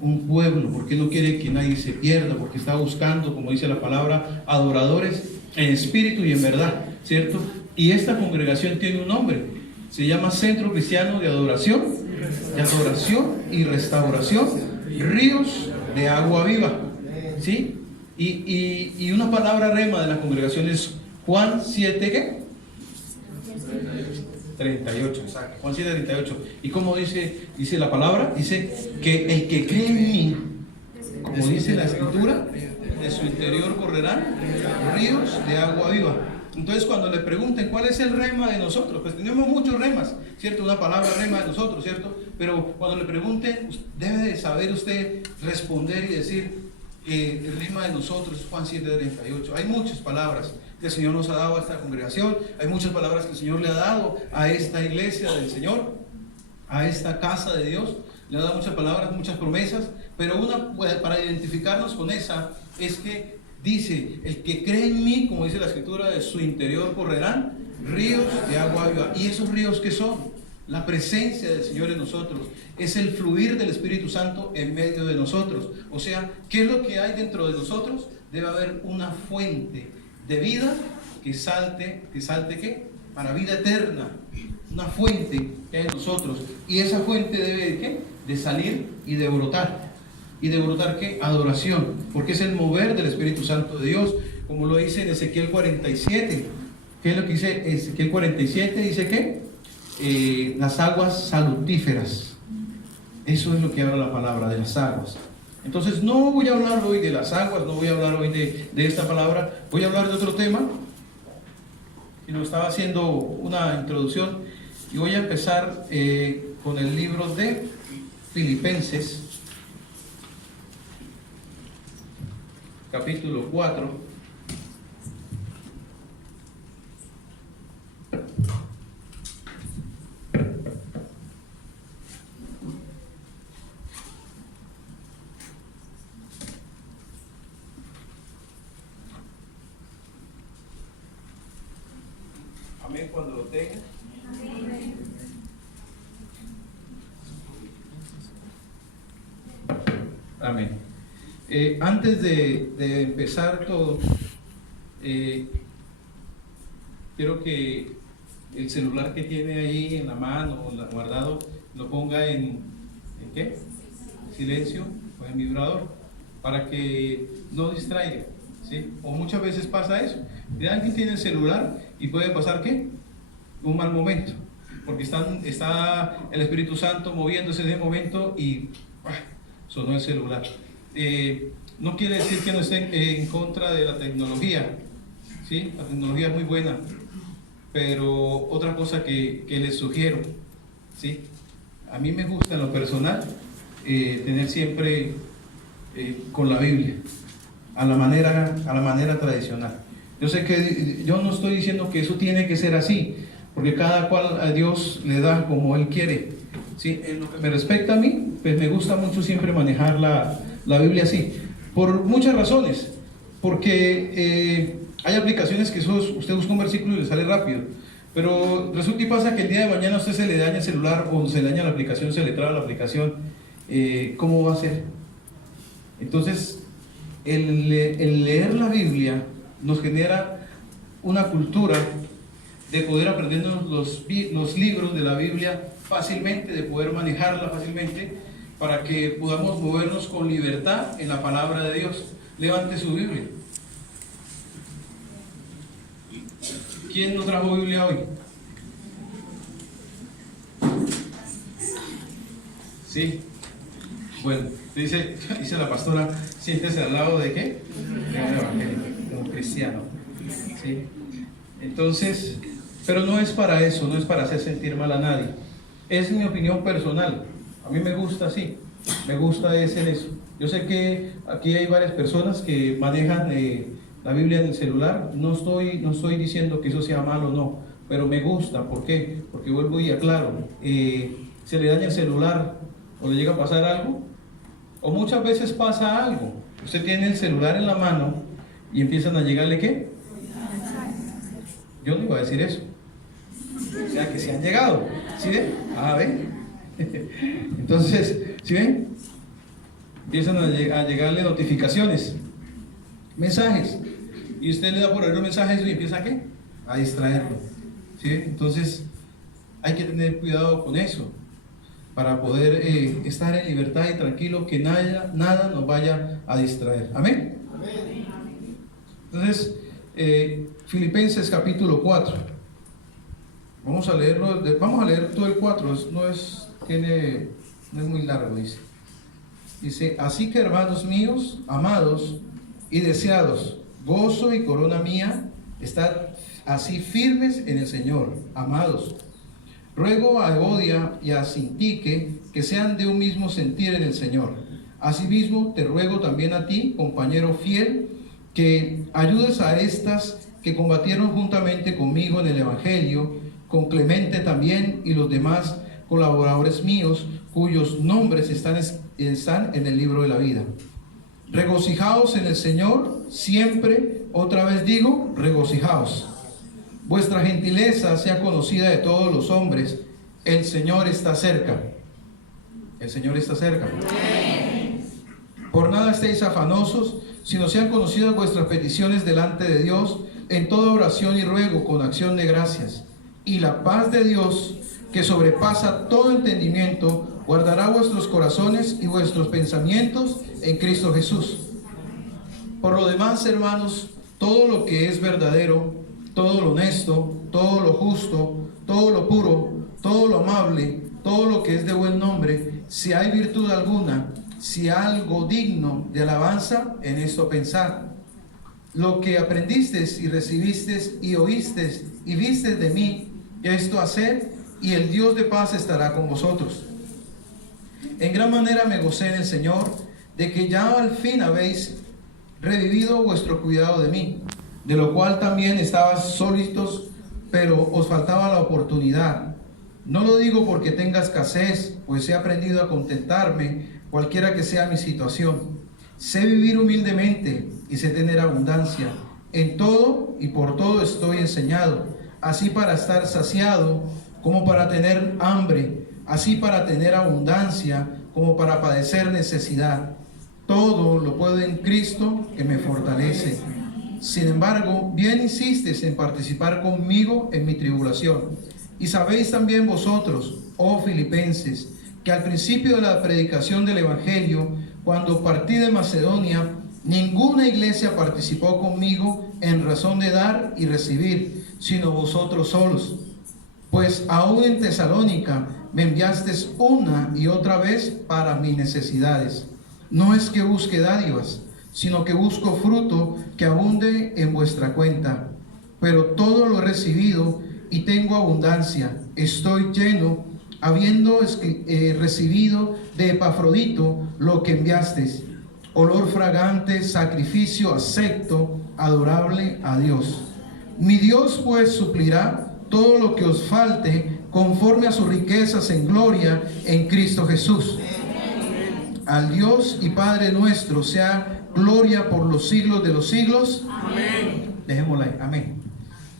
un pueblo, porque no quiere que nadie se pierda, porque está buscando, como dice la palabra, adoradores en espíritu y en verdad, ¿cierto? Y esta congregación tiene un nombre, se llama Centro Cristiano de Adoración y Restauración, Ríos de Agua Viva, ¿sí? Y una palabra rema de la congregación es Juan 7, ¿qué? 38, exacto. Juan 7, 38. ¿Y cómo dice la palabra? Dice que el que cree en mí, como dice la escritura, de su interior correrán ríos de agua viva. Entonces, cuando le pregunten cuál es el rema de nosotros, pues tenemos muchos remas, ¿cierto? Una palabra rema de nosotros, ¿cierto? Pero cuando le pregunten, debe de saber usted responder y decir, el rema de nosotros es Juan 7, 38. Hay muchas palabras que el Señor nos ha dado a esta congregación, hay muchas palabras que el Señor le ha dado a esta iglesia del Señor, a esta casa de Dios, le ha dado muchas palabras, muchas promesas, pero una para identificarnos con esa es que dice, el que cree en mí, como dice la escritura, de su interior correrán ríos de agua viva. ¿Y esos ríos qué son? La presencia del Señor en nosotros, es el fluir del Espíritu Santo en medio de nosotros. O sea, ¿qué es lo que hay dentro de nosotros? Debe haber una fuente de vida que salte ¿qué? Para vida eterna, una fuente que hay en nosotros, y esa fuente debe de ¿qué? De salir y de brotar. ¿Y de brotar qué? Adoración, porque es el mover del Espíritu Santo de Dios, como lo dice en Ezequiel 47. ¿Qué es lo que dice Ezequiel 47? Dice que las aguas salutíferas. Eso es lo que habla la palabra, de las aguas. Entonces no voy a hablar hoy de las aguas, no voy a hablar hoy de esta palabra, voy a hablar de otro tema. Y lo estaba haciendo una introducción y voy a empezar con el libro de Filipenses, capítulo 4. Amén, cuando lo tenga. Amén. Antes de empezar todo, quiero que el celular que tiene ahí en la mano, guardado, lo ponga ¿en qué? Silencio o en vibrador, para que no distraiga, ¿sí? O muchas veces pasa eso. Alguien tiene el celular y puede pasar ¿qué? Un mal momento, porque está el Espíritu Santo moviéndose en ese momento y sonó el celular. No quiere decir que no estén en contra de la tecnología, ¿sí? La tecnología es muy buena, pero otra cosa que les sugiero, ¿sí? A mí me gusta en lo personal tener siempre con la Biblia a la manera tradicional. Yo sé que yo no estoy diciendo que eso tiene que ser así, porque cada cual a Dios le da como Él quiere, ¿sí? En lo que me respecta a mí, pues me gusta mucho siempre manejar la Biblia así, por muchas razones. Porque hay aplicaciones que usted busca un versículo y le sale rápido, pero resulta y pasa que el día de mañana a usted se le daña el celular o se le daña la aplicación, se le traba la aplicación. ¿Cómo va a ser? Entonces, el leer la Biblia nos genera una cultura de poder aprendernos los libros de la Biblia fácilmente, de poder manejarla fácilmente, para que podamos movernos con libertad en la palabra de Dios. Levante su Biblia. ¿Quién no trajo Biblia hoy? Sí. Bueno, dice la pastora, siéntese al lado de ¿qué? De un evangélico, de un cristiano. ¿Sí? Entonces, pero no es para eso, no es para hacer sentir mal a nadie. Es mi opinión personal. A mí me gusta así, me gusta hacer eso. Yo sé que aquí hay varias personas que manejan la Biblia en el celular. No estoy diciendo que eso sea malo o no, pero me gusta. ¿Por qué? Porque vuelvo y aclaro, se le daña el celular o le llega a pasar algo, o muchas veces pasa algo. Usted tiene el celular en la mano y empiezan a llegarle ¿qué? Yo no iba a decir eso. O sea que se han llegado. ¿Sí ven? ¿Ven? Entonces, ¿sí ven? empiezan a llegarle notificaciones, mensajes, y usted le da por abrir los mensajes y empieza ¿a qué? A distraerlo, ¿sí? Entonces hay que tener cuidado con eso para poder estar en libertad y tranquilo, que nada nos vaya a distraer. Amén. Entonces, Filipenses capítulo 4. Vamos a leerlo, vamos a leer todo el 4, no es muy largo, dice. Dice, así que hermanos míos, amados y deseados, gozo y corona mía, estad así firmes en el Señor, amados. Ruego a Evodia y a Sintique que sean de un mismo sentir en el Señor. Asimismo, te ruego también a ti, compañero fiel, que ayudes a estas que combatieron juntamente conmigo en el Evangelio, con Clemente también y los demás colaboradores míos, cuyos nombres están en el libro de la vida. Regocijaos en el Señor siempre, otra vez digo, regocijaos. Vuestra gentileza sea conocida de todos los hombres. El Señor está cerca. El Señor está cerca. Por nada estéis afanosos, sino sean conocidas vuestras peticiones delante de Dios en toda oración y ruego con acción de gracias. Y la paz de Dios, que sobrepasa todo entendimiento, guardará vuestros corazones y vuestros pensamientos en Cristo Jesús. Por lo demás, hermanos, todo lo que es verdadero, todo lo honesto, todo lo justo, todo lo puro, todo lo amable, todo lo que es de buen nombre, si hay virtud alguna, si algo digno de alabanza, en esto pensad. Lo que aprendisteis y recibisteis y oísteis y visteis de mí, esto haced, y el Dios de paz estará con vosotros. En gran manera me gocé en el Señor, de que ya al fin habéis revivido vuestro cuidado de mí, de lo cual también estabas sólitos, pero os faltaba la oportunidad. No lo digo porque tenga escasez, pues he aprendido a contentarme, cualquiera que sea mi situación. Sé vivir humildemente y sé tener abundancia. En todo y por todo estoy enseñado, así para estar saciado como para tener hambre, así para tener abundancia como para padecer necesidad. Todo lo puedo en Cristo que me fortalece. Sin embargo, bien insistes en participar conmigo en mi tribulación. Y sabéis también vosotros, oh filipenses, que al principio de la predicación del Evangelio, cuando partí de Macedonia, ninguna iglesia participó conmigo en razón de dar y recibir, sino vosotros solos. Pues aún en Tesalónica me enviasteis una y otra vez para mis necesidades. No es que busque dádivas, sino que busco fruto que abunde en vuestra cuenta. Pero todo lo he recibido y tengo abundancia. Estoy lleno, habiendo recibido de Epafrodito lo que enviasteis, olor fragante, sacrificio acepto, adorable a Dios. Mi Dios pues suplirá todo lo que os falte conforme a sus riquezas en gloria en Cristo Jesús. Al Dios y Padre nuestro sea gloria por los siglos de los siglos. Amén. Dejémosla ahí. Amén.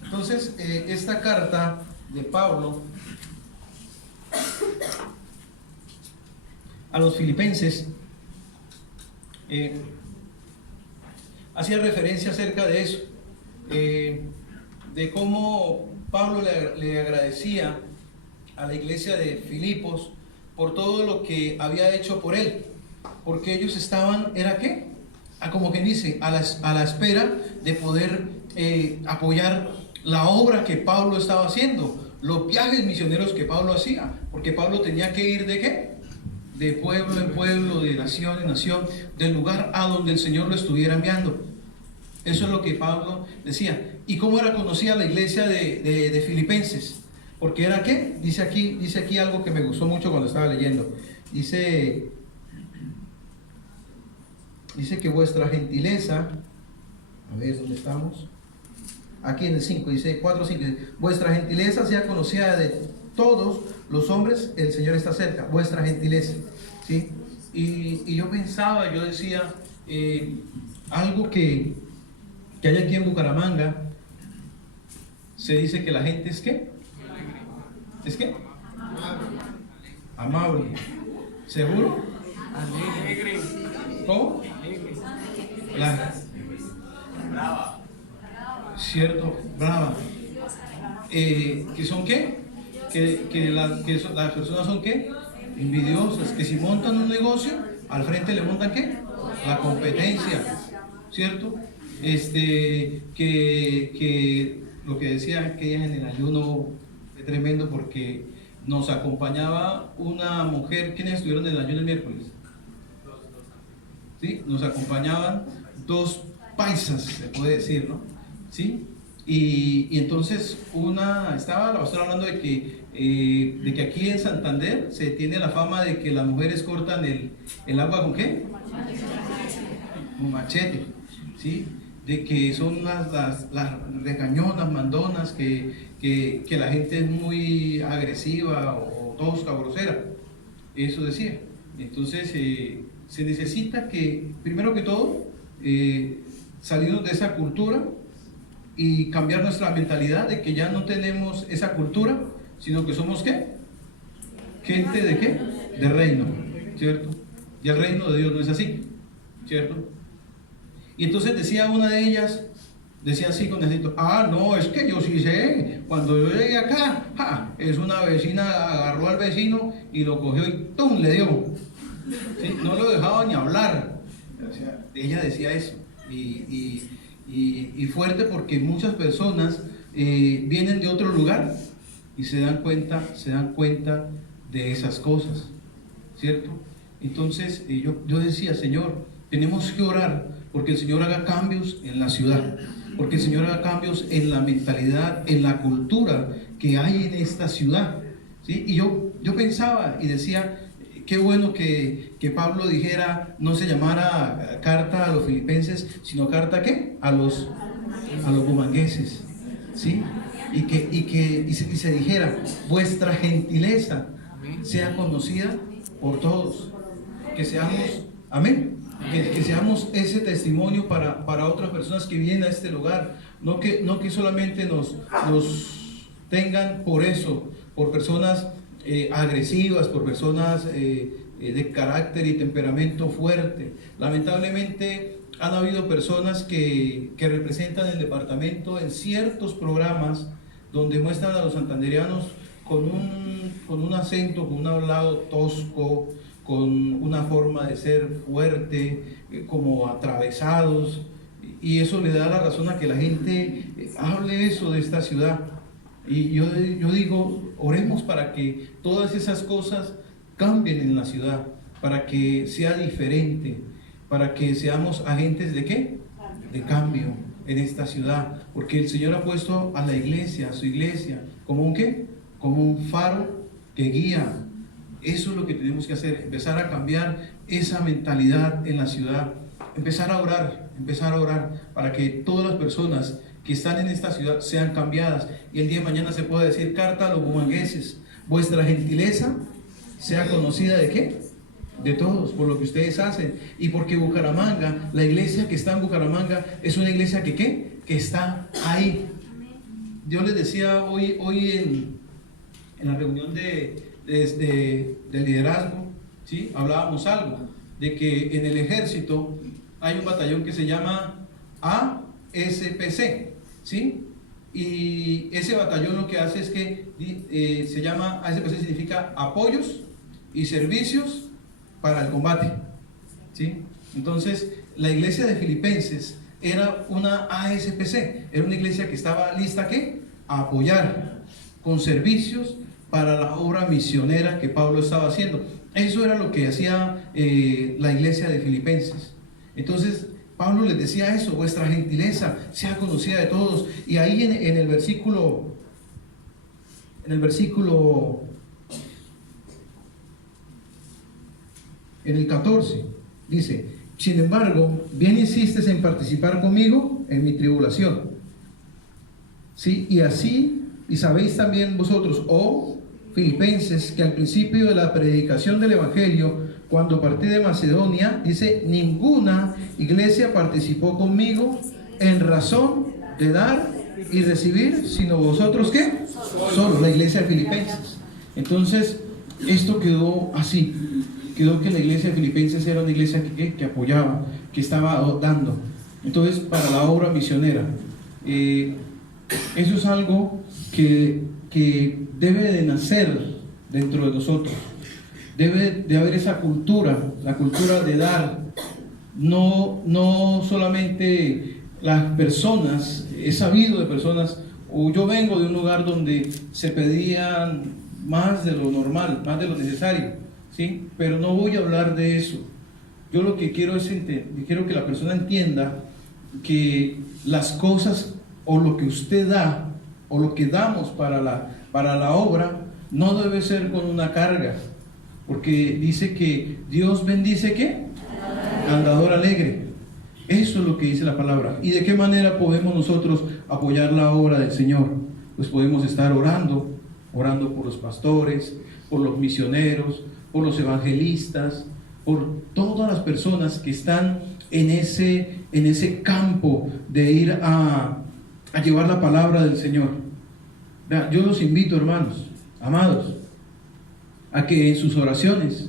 Entonces, esta carta de Pablo a los filipenses hacía referencia acerca de eso, de cómo Pablo le agradecía a la iglesia de Filipos por todo lo que había hecho por él, porque ellos estaban, ¿era qué? Como quien dice, a la espera de poder apoyar la obra que Pablo estaba haciendo, los viajes misioneros que Pablo hacía, porque Pablo tenía que ir ¿de qué? De pueblo en pueblo, de nación en nación, del lugar a donde el Señor lo estuviera enviando. Eso es lo que Pablo decía. ¿Y cómo era conocida la iglesia de Filipenses? Porque era ¿qué? Dice aquí algo que me gustó mucho cuando estaba leyendo. Dice que vuestra gentileza, a ver dónde estamos, aquí en el 5, dice 4, 5, dice, vuestra gentileza sea conocida de todos los hombres, el Señor está cerca, vuestra gentileza, ¿sí? Y yo pensaba, yo decía, algo que hay aquí en Bucaramanga, se dice que la gente es ¿qué? ¿Es qué? Amable. ¿Seguro? Alegre. ¿Cómo? Cierto, brava. ¿Que son qué? Que las personas son qué? Envidiosas, que si montan un negocio, al frente le montan qué? La competencia, ¿cierto? Que lo que decía aquella en el ayuno es tremendo, porque nos acompañaba una mujer. ¿Quiénes estuvieron en el ayuno el miércoles? ¿Sí? Nos acompañaban dos paisas, se puede decir, ¿no? ¿Sí? Y entonces estaba la pastora hablando de que aquí en Santander se tiene la fama de que las mujeres cortan el agua ¿con qué? Con machete, ¿sí? De que son las regañonas, mandonas, que la gente es muy agresiva o tosca o grosera. Eso decía. Entonces se necesita que, primero que todo, salirnos de esa cultura y cambiar nuestra mentalidad de que ya no tenemos esa cultura, sino que somos ¿qué? Gente de ¿qué? De reino, ¿cierto? Y el reino de Dios no es así, ¿cierto? Y entonces decía una de ellas, decía así con acento: no, es que yo sí sé, cuando yo llegué acá, es una vecina, agarró al vecino y lo cogió y ¡tum!, le dio, ¿sí? No lo dejaba ni hablar. O sea, ella decía eso, y fuerte, porque muchas personas vienen de otro lugar y se dan cuenta de esas cosas, ¿cierto? Entonces yo decía: Señor, tenemos que orar porque el Señor haga cambios en la ciudad, porque el Señor haga cambios en la mentalidad, en la cultura que hay en esta ciudad, ¿sí? Y yo pensaba y decía: qué bueno que Pablo dijera, no se llamara carta a los filipenses, sino carta ¿qué? A los bumangueses, ¿sí? Y se dijera: vuestra gentileza sea conocida por todos. Que seamos, amén, que seamos ese testimonio para otras personas que vienen a este lugar. No que solamente nos tengan por eso, por personas agresivas, por personas de carácter y temperamento fuerte. Lamentablemente han habido personas que representan el departamento en ciertos programas donde muestran a los santandereanos con un acento, con un hablado tosco, con una forma de ser fuerte, como atravesados, y eso le da la razón a que la gente hable eso de esta ciudad. Y yo digo, oremos para que todas esas cosas cambien en la ciudad, para que sea diferente, para que seamos agentes ¿de qué? De cambio en esta ciudad, porque el Señor ha puesto a la iglesia, a su iglesia, como un ¿qué? Como un faro que guía. Eso es lo que tenemos que hacer, empezar a cambiar esa mentalidad en la ciudad, empezar a orar para que todas las personas que están en esta ciudad sean cambiadas, y el día de mañana se pueda decir: carta a los bumangueses, vuestra gentileza sea conocida ¿de qué? De todos, por lo que ustedes hacen, y porque Bucaramanga, la iglesia que está en Bucaramanga, es una iglesia que ¿qué? Que está ahí. Yo les decía hoy en la reunión de liderazgo, ¿sí? Hablábamos algo de que en el ejército hay un batallón que se llama ASPC, ¿sí? Y ese batallón lo que hace es que se llama ASPC, significa apoyos y servicios para el combate, ¿sí? Entonces la iglesia de Filipenses era una ASPC, era una iglesia que estaba lista ¿qué? A apoyar con servicios para la obra misionera que Pablo estaba haciendo. Eso era lo que hacía la iglesia de Filipenses. Entonces Pablo les decía eso: vuestra gentileza sea conocida de todos. Y ahí en el versículo en el 14 dice: sin embargo, bien insistes en participar conmigo en mi tribulación, ¿sí? Y sabéis también vosotros, oh Filipenses, que al principio de la predicación del Evangelio, cuando partí de Macedonia, dice: ninguna iglesia participó conmigo en razón de dar y recibir, sino vosotros ¿qué? Solo la iglesia de Filipenses. Entonces esto quedó así. quedó que la iglesia de Filipenses era una iglesia que apoyaba, que estaba dando. Entonces, para la obra misionera, eso es algo que debe de nacer dentro de nosotros. Debe de haber esa cultura, la cultura de dar. No solamente las personas, he sabido de personas, o yo vengo de un lugar donde se pedían más de lo normal, más de lo necesario, ¿sí? Pero no voy a hablar de eso. Yo lo que quiero es quiero que la persona entienda que las cosas o lo que usted da o lo que damos para la obra no debe ser con una carga, porque dice que Dios bendice ¿qué? Al dador alegre. Eso es lo que dice la palabra. ¿Y de qué manera podemos nosotros apoyar la obra del Señor? Pues podemos estar orando por los pastores, por los misioneros, por los evangelistas, por todas las personas que están en ese campo de ir a llevar la palabra del Señor. Yo los invito, hermanos, amados, a que en sus oraciones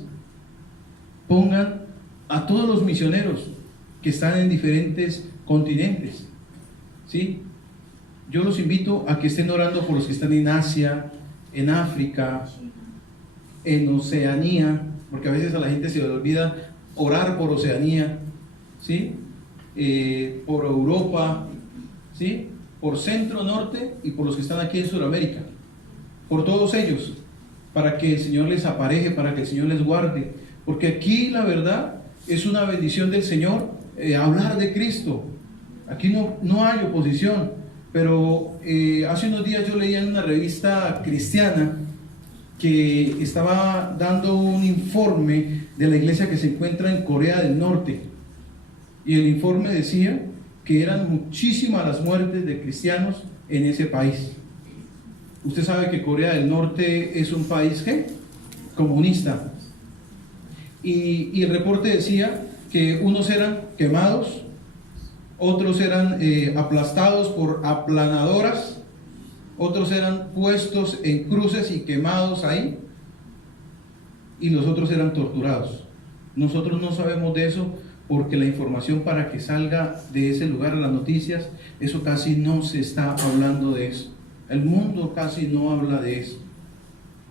pongan a todos los misioneros que están en diferentes continentes, ¿sí? Yo los invito a que estén orando por los que están en Asia, en África, en Oceanía, porque a veces a la gente se le olvida orar por Oceanía, ¿sí? Por Europa, ¿sí? Por Centro, Norte y por los que están aquí en Sudamérica, por todos ellos, para que el Señor les apareje, para que el Señor les guarde, porque aquí la verdad es una bendición del Señor hablar de Cristo. Aquí no hay oposición, pero hace unos días yo leía en una revista cristiana que estaba dando un informe de la iglesia que se encuentra en Corea del Norte, y el informe decía que eran muchísimas las muertes de cristianos en ese país. Usted sabe que Corea del Norte es un país ¿qué? Comunista, y el reporte decía que unos eran quemados, otros eran aplastados por aplanadoras, otros eran puestos en cruces y quemados ahí, y los otros eran torturados. Nosotros no sabemos de eso porque la información para que salga de ese lugar en las noticias, eso casi no se está hablando de eso. El mundo casi no habla de eso.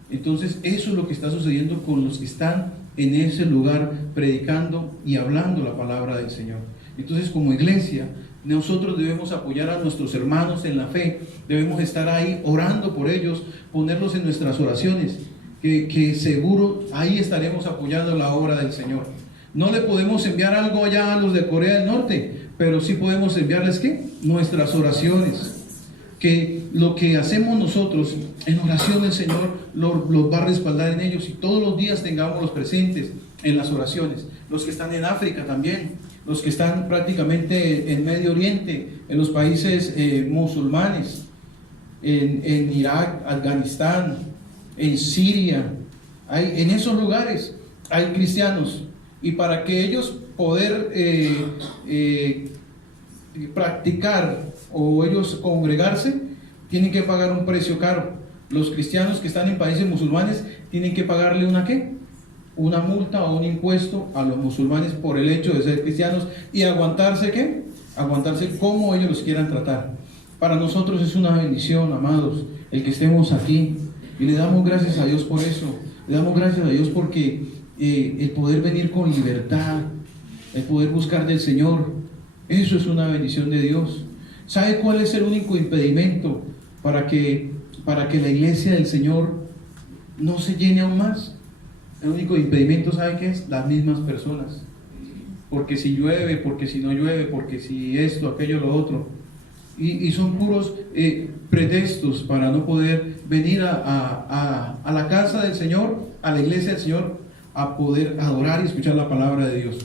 Entonces eso es lo que está sucediendo con los que están en ese lugar predicando y hablando la palabra del Señor. Entonces, como iglesia, nosotros debemos apoyar a nuestros hermanos en la fe, debemos estar ahí orando por ellos, ponerlos en nuestras oraciones, que seguro ahí estaremos apoyando la obra del Señor. No le podemos enviar algo allá a los de Corea del Norte, pero sí podemos enviarles ¿qué? Nuestras oraciones. Que lo que hacemos nosotros en oración, el Señor los va a respaldar en ellos, y todos los días tengámoslos presentes en las oraciones. Los que están en África también, los que están prácticamente en Medio Oriente, en los países musulmanes, en Irak, Afganistán, en Siria, en esos lugares hay cristianos, y para que ellos poder practicar o ellos congregarse, tienen que pagar un precio caro. Los cristianos que están en países musulmanes tienen que pagarle una multa o un impuesto a los musulmanes por el hecho de ser cristianos, y aguantarse ¿qué? Aguantarse como ellos los quieran tratar. Para nosotros es una bendición, amados, el que estemos aquí, y le damos gracias a Dios por eso. Le damos gracias a Dios porque el poder venir con libertad, el poder buscar del Señor, eso es una bendición de Dios. ¿Sabe cuál es el único impedimento para que la iglesia del Señor no se llene aún más? El único impedimento, ¿sabe qué es? Las mismas personas. Porque si llueve, porque si no llueve, porque si esto, aquello, lo otro. Y son puros pretextos para no poder venir a la casa del Señor, a la iglesia del Señor, a poder adorar y escuchar la palabra de Dios.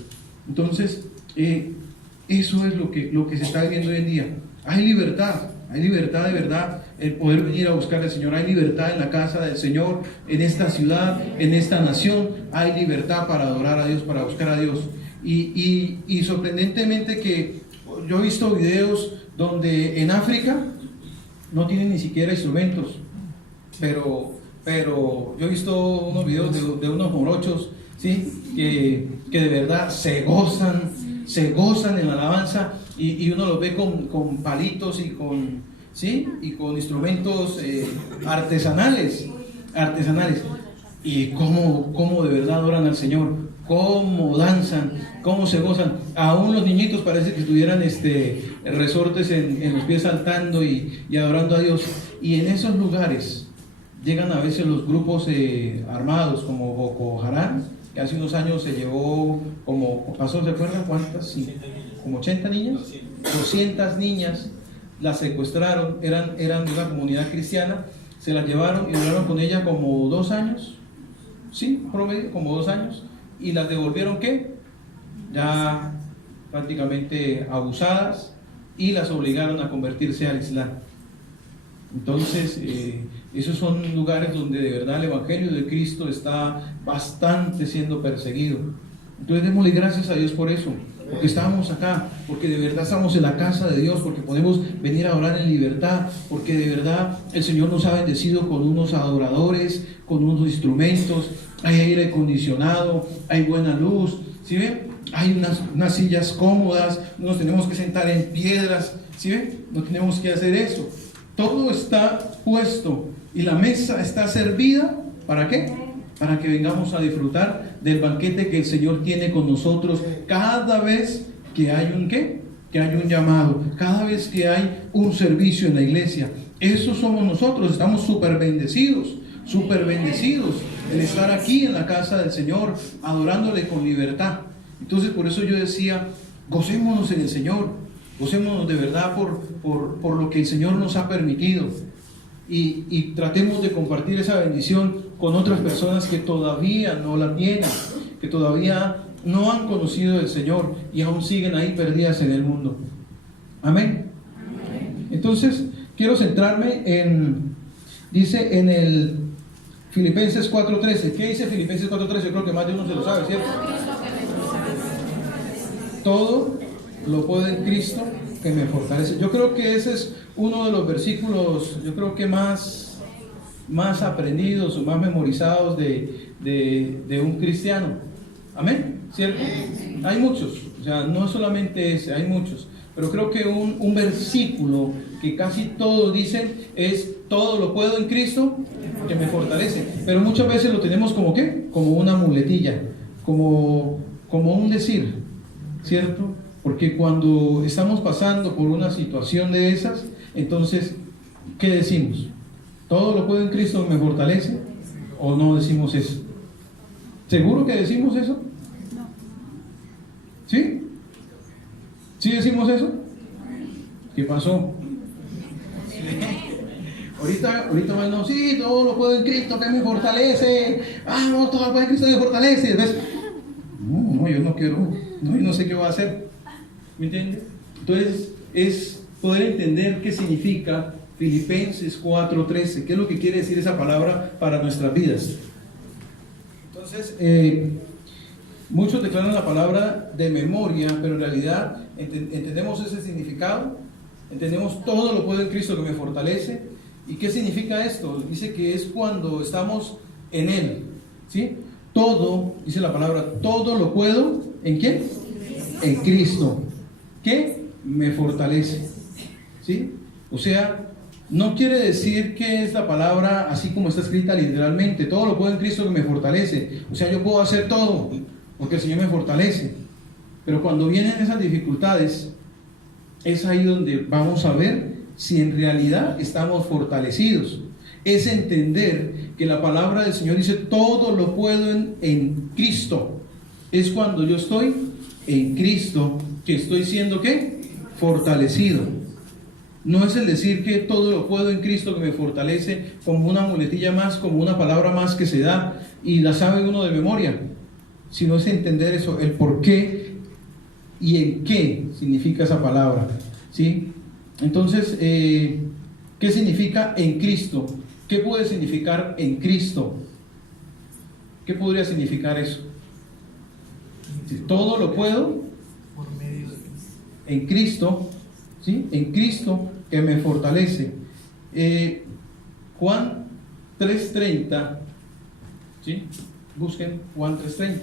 Entonces, eso es lo que se está viviendo hoy en día. Hay libertad de verdad, el poder venir a buscar al Señor. Hay libertad en la casa del Señor, en esta ciudad, en esta nación. Hay libertad para adorar a Dios, para buscar a Dios. Y sorprendentemente que yo he visto videos donde en África no tienen ni siquiera instrumentos, pero yo he visto unos videos de unos morochos, ¿sí? que de verdad se gozan en la alabanza, y uno los ve con palitos y con, ¿sí? Y con instrumentos artesanales, y cómo de verdad adoran al Señor, cómo danzan, cómo se gozan. Aún los niñitos parece que tuvieran resortes en los pies, saltando y adorando a Dios. Y en esos lugares llegan a veces los grupos armados como Boko Haram, que hace unos años se llevó, como pasó, ¿se acuerdan cuántas? Sí, como 80 niñas, 200 niñas las secuestraron, eran de una comunidad cristiana, se las llevaron y duraron con ella como 2 años, sí, promedio, como 2 años, y las devolvieron, ¿qué? Ya prácticamente abusadas, y las obligaron a convertirse al Islam. Entonces, esos son lugares donde de verdad el Evangelio de Cristo está bastante siendo perseguido. Entonces, démosle gracias a Dios por eso, porque estamos acá, porque de verdad estamos en la casa de Dios, porque podemos venir a orar en libertad, porque de verdad el Señor nos ha bendecido con unos adoradores, con unos instrumentos, hay aire acondicionado, hay buena luz, ¿sí ven? Hay unas sillas cómodas, no nos tenemos que sentar en piedras, ¿sí ven? No tenemos que hacer eso. Todo está puesto y la mesa está servida. ¿Para qué? Para que vengamos a disfrutar del banquete que el Señor tiene con nosotros cada vez que hay un ¿qué? Que hay un llamado, cada vez que hay un servicio en la iglesia. Eso somos nosotros, estamos súper bendecidos el estar aquí en la casa del Señor, adorándole con libertad. Entonces, por eso yo decía, gocémonos en el Señor, gocémonos de verdad por lo que el Señor nos ha permitido, y tratemos de compartir esa bendición con otras personas que todavía no la tienen, que todavía no han conocido al Señor y aún siguen ahí perdidas en el mundo. Amén. Entonces, quiero centrarme dice en el Filipenses 4:13. ¿Qué dice Filipenses 4:13? Yo creo que más de uno se lo sabe, ¿cierto? Todo lo puedo en Cristo que me fortalece. Yo creo que ese es uno de los versículos, yo creo que más aprendidos o más memorizados de un cristiano. Amén, ¿cierto? Hay muchos, o sea, no solamente ese, hay muchos, pero creo que un versículo que casi todos dicen es: todo lo puedo en Cristo que me fortalece. Pero muchas veces lo tenemos como ¿qué? Como una muletilla, como un decir, ¿cierto? Porque cuando estamos pasando por una situación de esas, entonces, ¿qué decimos? ¿Todo lo puedo en Cristo que me fortalece? ¿O no decimos eso? ¿Seguro que decimos eso? No. ¿Sí? ¿Sí decimos eso? ¿Qué pasó? Ahorita bueno, sí, todo lo puedo en Cristo que me fortalece. Vamos, todo lo puedo en Cristo que me fortalece. ¿Ves? No, yo no quiero, no, yo no sé qué voy a hacer. ¿Me entiendes? Entonces, es poder entender qué significa Filipenses 4:13, qué es lo que quiere decir esa palabra para nuestras vidas. Entonces, muchos declaran la palabra de memoria, pero en realidad entendemos ese significado, entendemos todo lo puedo en Cristo que me fortalece. ¿Y qué significa esto? Dice que es cuando estamos en Él, ¿sí? Todo, dice la palabra, todo lo puedo, ¿en quién? En Cristo, que me fortalece, ¿sí? O sea, no quiere decir que es la palabra así como está escrita literalmente, todo lo puedo en Cristo que me fortalece. O sea, yo puedo hacer todo porque el Señor me fortalece. Pero cuando vienen esas dificultades, es ahí donde vamos a ver si en realidad estamos fortalecidos. Es entender que la palabra del Señor dice: todo lo puedo en Cristo. Es cuando yo estoy en Cristo que estoy siendo ¿qué? Fortalecido. No es el decir que todo lo puedo en Cristo que me fortalece como una muletilla más, como una palabra más que se da y la sabe uno de memoria, sino es entender eso, el por qué y en qué significa esa palabra, ¿sí? Entonces, ¿qué significa en Cristo? ¿Qué puede significar en Cristo? ¿Qué podría significar eso? Si todo lo puedo en Cristo, ¿sí? En Cristo que me fortalece. Juan 3:30, ¿sí? Busquen Juan 3:30.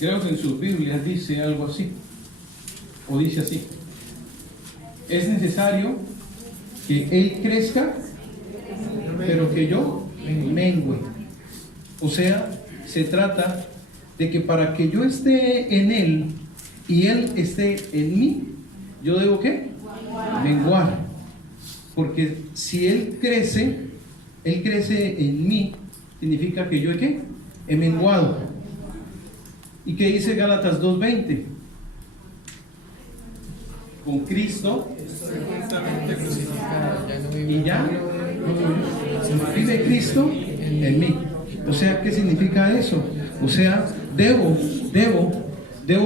creo que en sus Biblias dice algo así, o dice así: es necesario que Él crezca, pero que yo mengüe. O sea, se trata de que para que yo esté en Él y Él esté en mí, yo debo ¿qué? Menguar. Porque si Él crece en mí, significa que yo ¿qué? He menguado. ¿Y qué dice Gálatas 2:20? Con Cristo y ya vive Cristo en mí. O sea, ¿qué significa eso? O sea, debo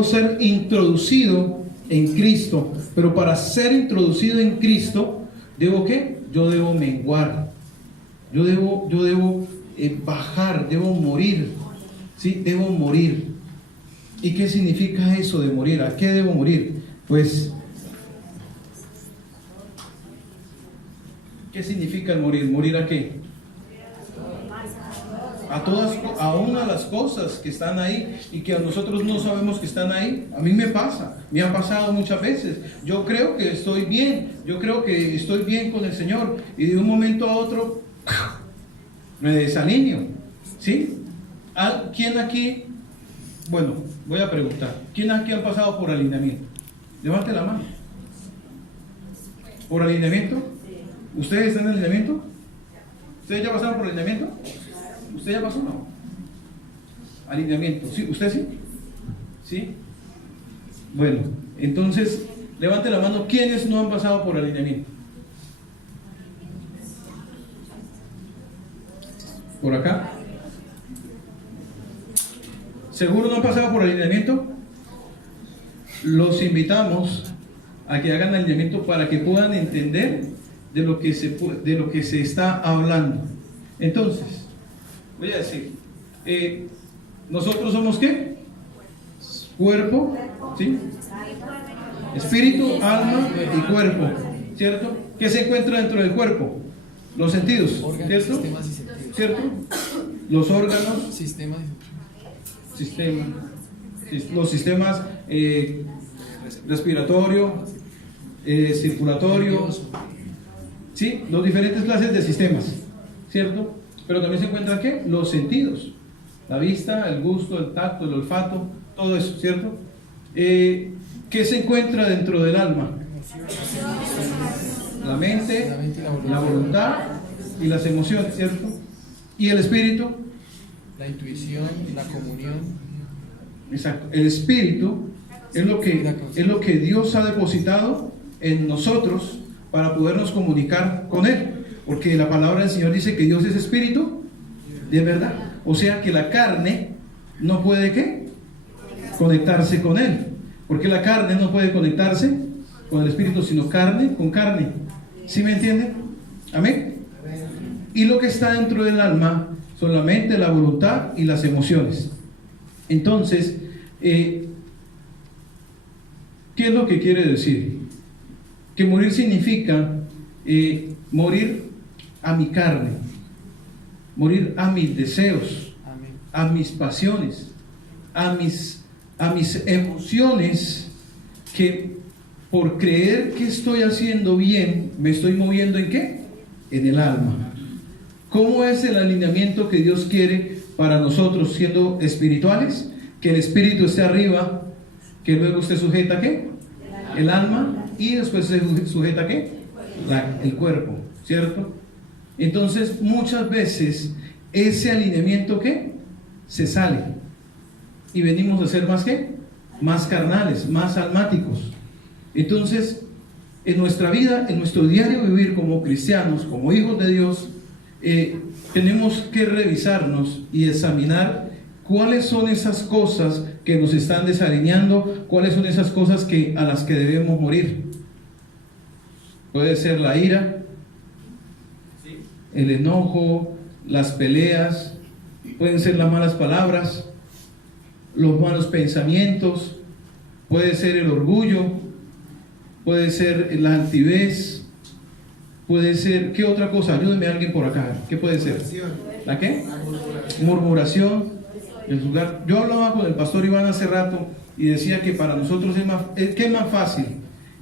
ser introducido en Cristo, pero para ser introducido en Cristo, ¿debo qué? Yo debo menguar, yo debo bajar, debo morir, ¿sí? Debo morir. ¿Y qué significa eso de morir? ¿A qué debo morir? Pues, ¿qué significa el morir? ¿Morir a qué? A una de las cosas que están ahí y que a nosotros no sabemos que están ahí. A mí me ha pasado muchas veces. Yo creo que estoy bien, con el Señor, y de un momento a otro me desalineo, ¿sí? ¿Quién aquí? Bueno, voy a preguntar, ¿quién aquí ha pasado por alineamiento? Levante la mano. ¿Por alineamiento? ¿Ustedes están en alineamiento? ¿Ustedes ya pasaron por alineamiento? ¿Usted ya pasó o no? Alineamiento. ¿Sí? ¿Usted sí? ¿Sí? Bueno, entonces, levante la mano. ¿Quiénes no han pasado por alineamiento? ¿Por acá? ¿Seguro no han pasado por alineamiento? Los invitamos a que hagan alineamiento para que puedan entender de lo que se está hablando. Entonces, voy a decir, nosotros somos ¿qué? Cuerpo, ¿sí? Espíritu, alma y cuerpo, ¿cierto? ¿Qué se encuentra dentro del cuerpo? Los sentidos, ¿cierto? ¿Cierto? Los órganos, los sistemas respiratorio, circulatorio, ¿sí? Los diferentes clases de sistemas, ¿cierto? Pero también se encuentran ¿qué? Los sentidos, la vista, el gusto, el tacto, el olfato, todo eso, ¿cierto? ¿Qué se encuentra dentro del alma? La mente, la voluntad y las emociones, ¿cierto? ¿Y el espíritu? La intuición, la comunión. Exacto. El espíritu es lo que Dios ha depositado en nosotros para podernos comunicar con Él. Porque la palabra del Señor dice que Dios es espíritu de verdad. O sea que la carne no puede ¿qué? Conectarse con Él. Porque la carne no puede conectarse con el espíritu, sino carne con carne. ¿Sí me entienden? Amén. Y lo que está dentro del alma son la mente, la voluntad y las emociones. Entonces, ¿qué es lo que quiere decir? Que morir significa morir a mi carne, morir a mis deseos, a mis pasiones, a mis emociones, que por creer que estoy haciendo bien, me estoy moviendo ¿en qué? En el alma. ¿Cómo es el alineamiento que Dios quiere para nosotros siendo espirituales? Que el espíritu esté arriba, que luego usted sujeta ¿qué? El alma, y después se sujeta ¿qué? El cuerpo, ¿cierto? Entonces muchas veces ese alineamiento ¿qué? Se sale y venimos a ser más ¿qué? Más carnales, más almáticos. Entonces en nuestra vida, en nuestro diario vivir como cristianos, como hijos de Dios, tenemos que revisarnos y examinar cuáles son esas cosas que nos están desalineando, cuáles son esas cosas a las que debemos morir. Puede ser la ira, el enojo, las peleas, pueden ser las malas palabras, los malos pensamientos, puede ser el orgullo, puede ser la altivez, puede ser, ¿qué otra cosa? Ayúdeme a alguien por acá, ¿qué puede ser? ¿La qué? Murmuración, El juzgar. Yo hablaba con el pastor Iván hace rato y decía que para nosotros ¿qué es más fácil?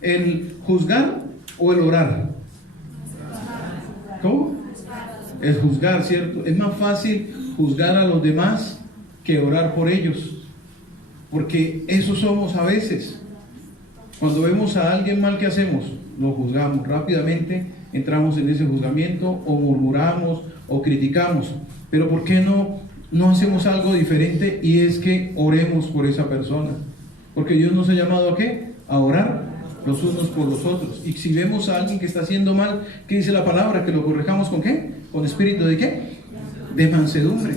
¿El juzgar o el orar? ¿Cómo? El juzgar, ¿cierto? Es más fácil juzgar a los demás que orar por ellos, porque eso somos a veces. Cuando vemos a alguien mal, ¿qué hacemos? Lo juzgamos rápidamente, entramos en ese juzgamiento, o murmuramos o criticamos. Pero ¿por qué no hacemos algo diferente? Y es que oremos por esa persona, porque Dios nos ha llamado ¿a qué? A orar los unos por los otros. Y si vemos a alguien que está haciendo mal, ¿qué dice la palabra? Que lo corrijamos ¿con qué? Con espíritu de ¿qué? De mansedumbre.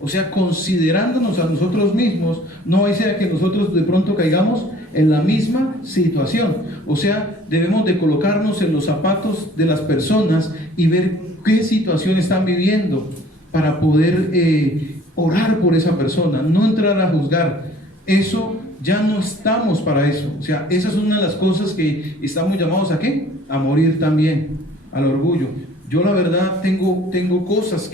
O sea, considerándonos a nosotros mismos, no sea que nosotros de pronto caigamos en la misma situación. O sea, debemos de colocarnos en los zapatos de las personas y ver qué situación están viviendo para poder orar por esa persona, no entrar a juzgar. Eso ya no estamos para eso. O sea, esa es una de las cosas que estamos llamados ¿a qué? A morir también, al orgullo. Yo la verdad tengo cosas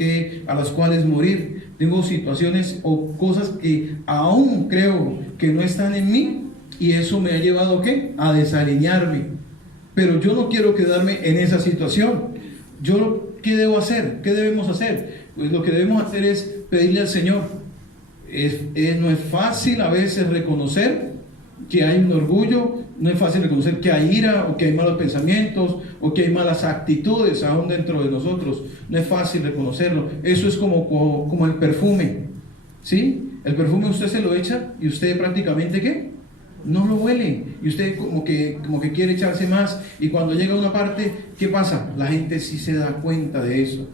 a las cuales morir. Tengo situaciones o cosas que aún creo que no están en mí, y eso me ha llevado ¿a qué? A desalinearme. Pero yo no quiero quedarme en esa situación. ¿Qué debo hacer? ¿Qué debemos hacer? Pues lo que debemos hacer es pedirle al Señor. No es fácil a veces reconocer que hay un orgullo, no es fácil reconocer que hay ira, o que hay malos pensamientos, o que hay malas actitudes aún dentro de nosotros. No es fácil reconocerlo. Eso es como el perfume, ¿sí? El perfume usted se lo echa y usted prácticamente ¿qué? No lo huele, y usted como que quiere echarse más, y cuando llega a una parte, ¿qué pasa? La gente sí se da cuenta de eso.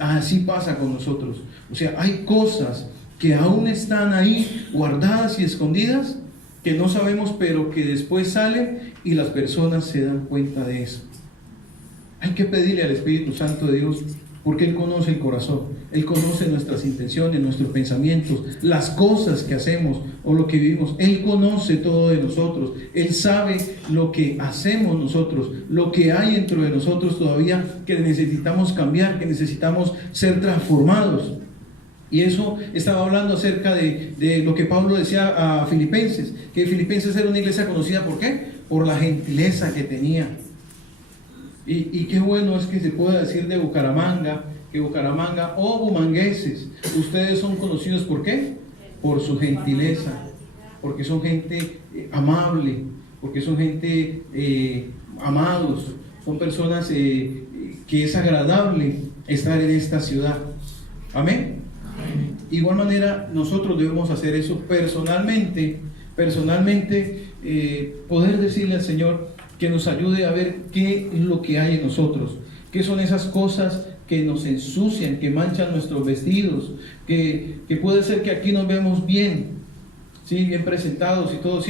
Así pasa con nosotros. O sea, hay cosas que aún están ahí guardadas y escondidas, que no sabemos, pero que después salen y las personas se dan cuenta de eso. Hay que pedirle al Espíritu Santo de Dios, porque Él conoce el corazón, Él conoce nuestras intenciones, nuestros pensamientos, las cosas que hacemos o lo que vivimos. Él conoce todo de nosotros, Él sabe lo que hacemos nosotros, lo que hay dentro de nosotros todavía que necesitamos cambiar, que necesitamos ser transformados. Y eso estaba hablando acerca de lo que Pablo decía a Filipenses, que Filipenses era una iglesia conocida ¿por qué? Por la gentileza que tenía. Y qué bueno es que se pueda decir de Bucaramanga, que Bucaramanga o bumangueses, ustedes son conocidos ¿por qué? Por su gentileza, porque son gente amable, porque son gente amados, son personas que es agradable estar en esta ciudad. Amén. De igual manera nosotros debemos hacer eso personalmente, poder decirle al Señor que nos ayude a ver qué es lo que hay en nosotros, qué son esas cosas que nos ensucian, que manchan nuestros vestidos, que puede ser que aquí nos vemos bien, ¿sí? Bien presentados y todo.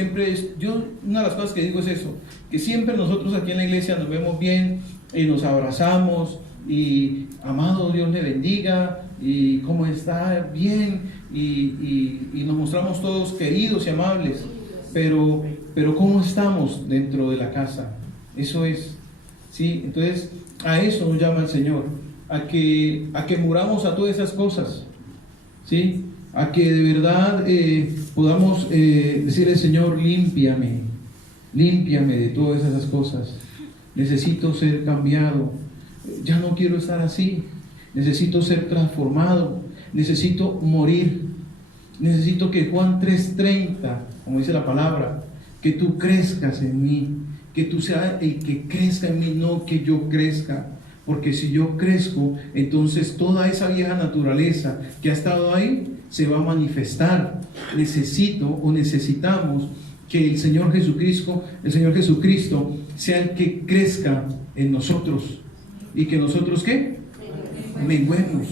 Una de las cosas que digo es eso, que siempre nosotros aquí en la iglesia nos vemos bien y nos abrazamos y amado Dios le bendiga y cómo está bien y nos mostramos todos queridos y amables, pero cómo estamos dentro de la casa, eso es, ¿sí? Entonces a eso nos llama el Señor, a que muramos a todas esas cosas, ¿sí? A que de verdad podamos decirle: Señor, límpiame de todas esas cosas, necesito ser cambiado, ya no quiero estar así, necesito ser transformado, necesito morir, necesito que Juan 3:30, como dice la palabra, que tú crezcas en mí, que tú seas el que crezca en mí, no que yo crezca, porque si yo crezco, entonces toda esa vieja naturaleza que ha estado ahí se va a manifestar. Necesitamos que el Señor Jesucristo sea el que crezca en nosotros, y que nosotros ¿qué? Menguemos,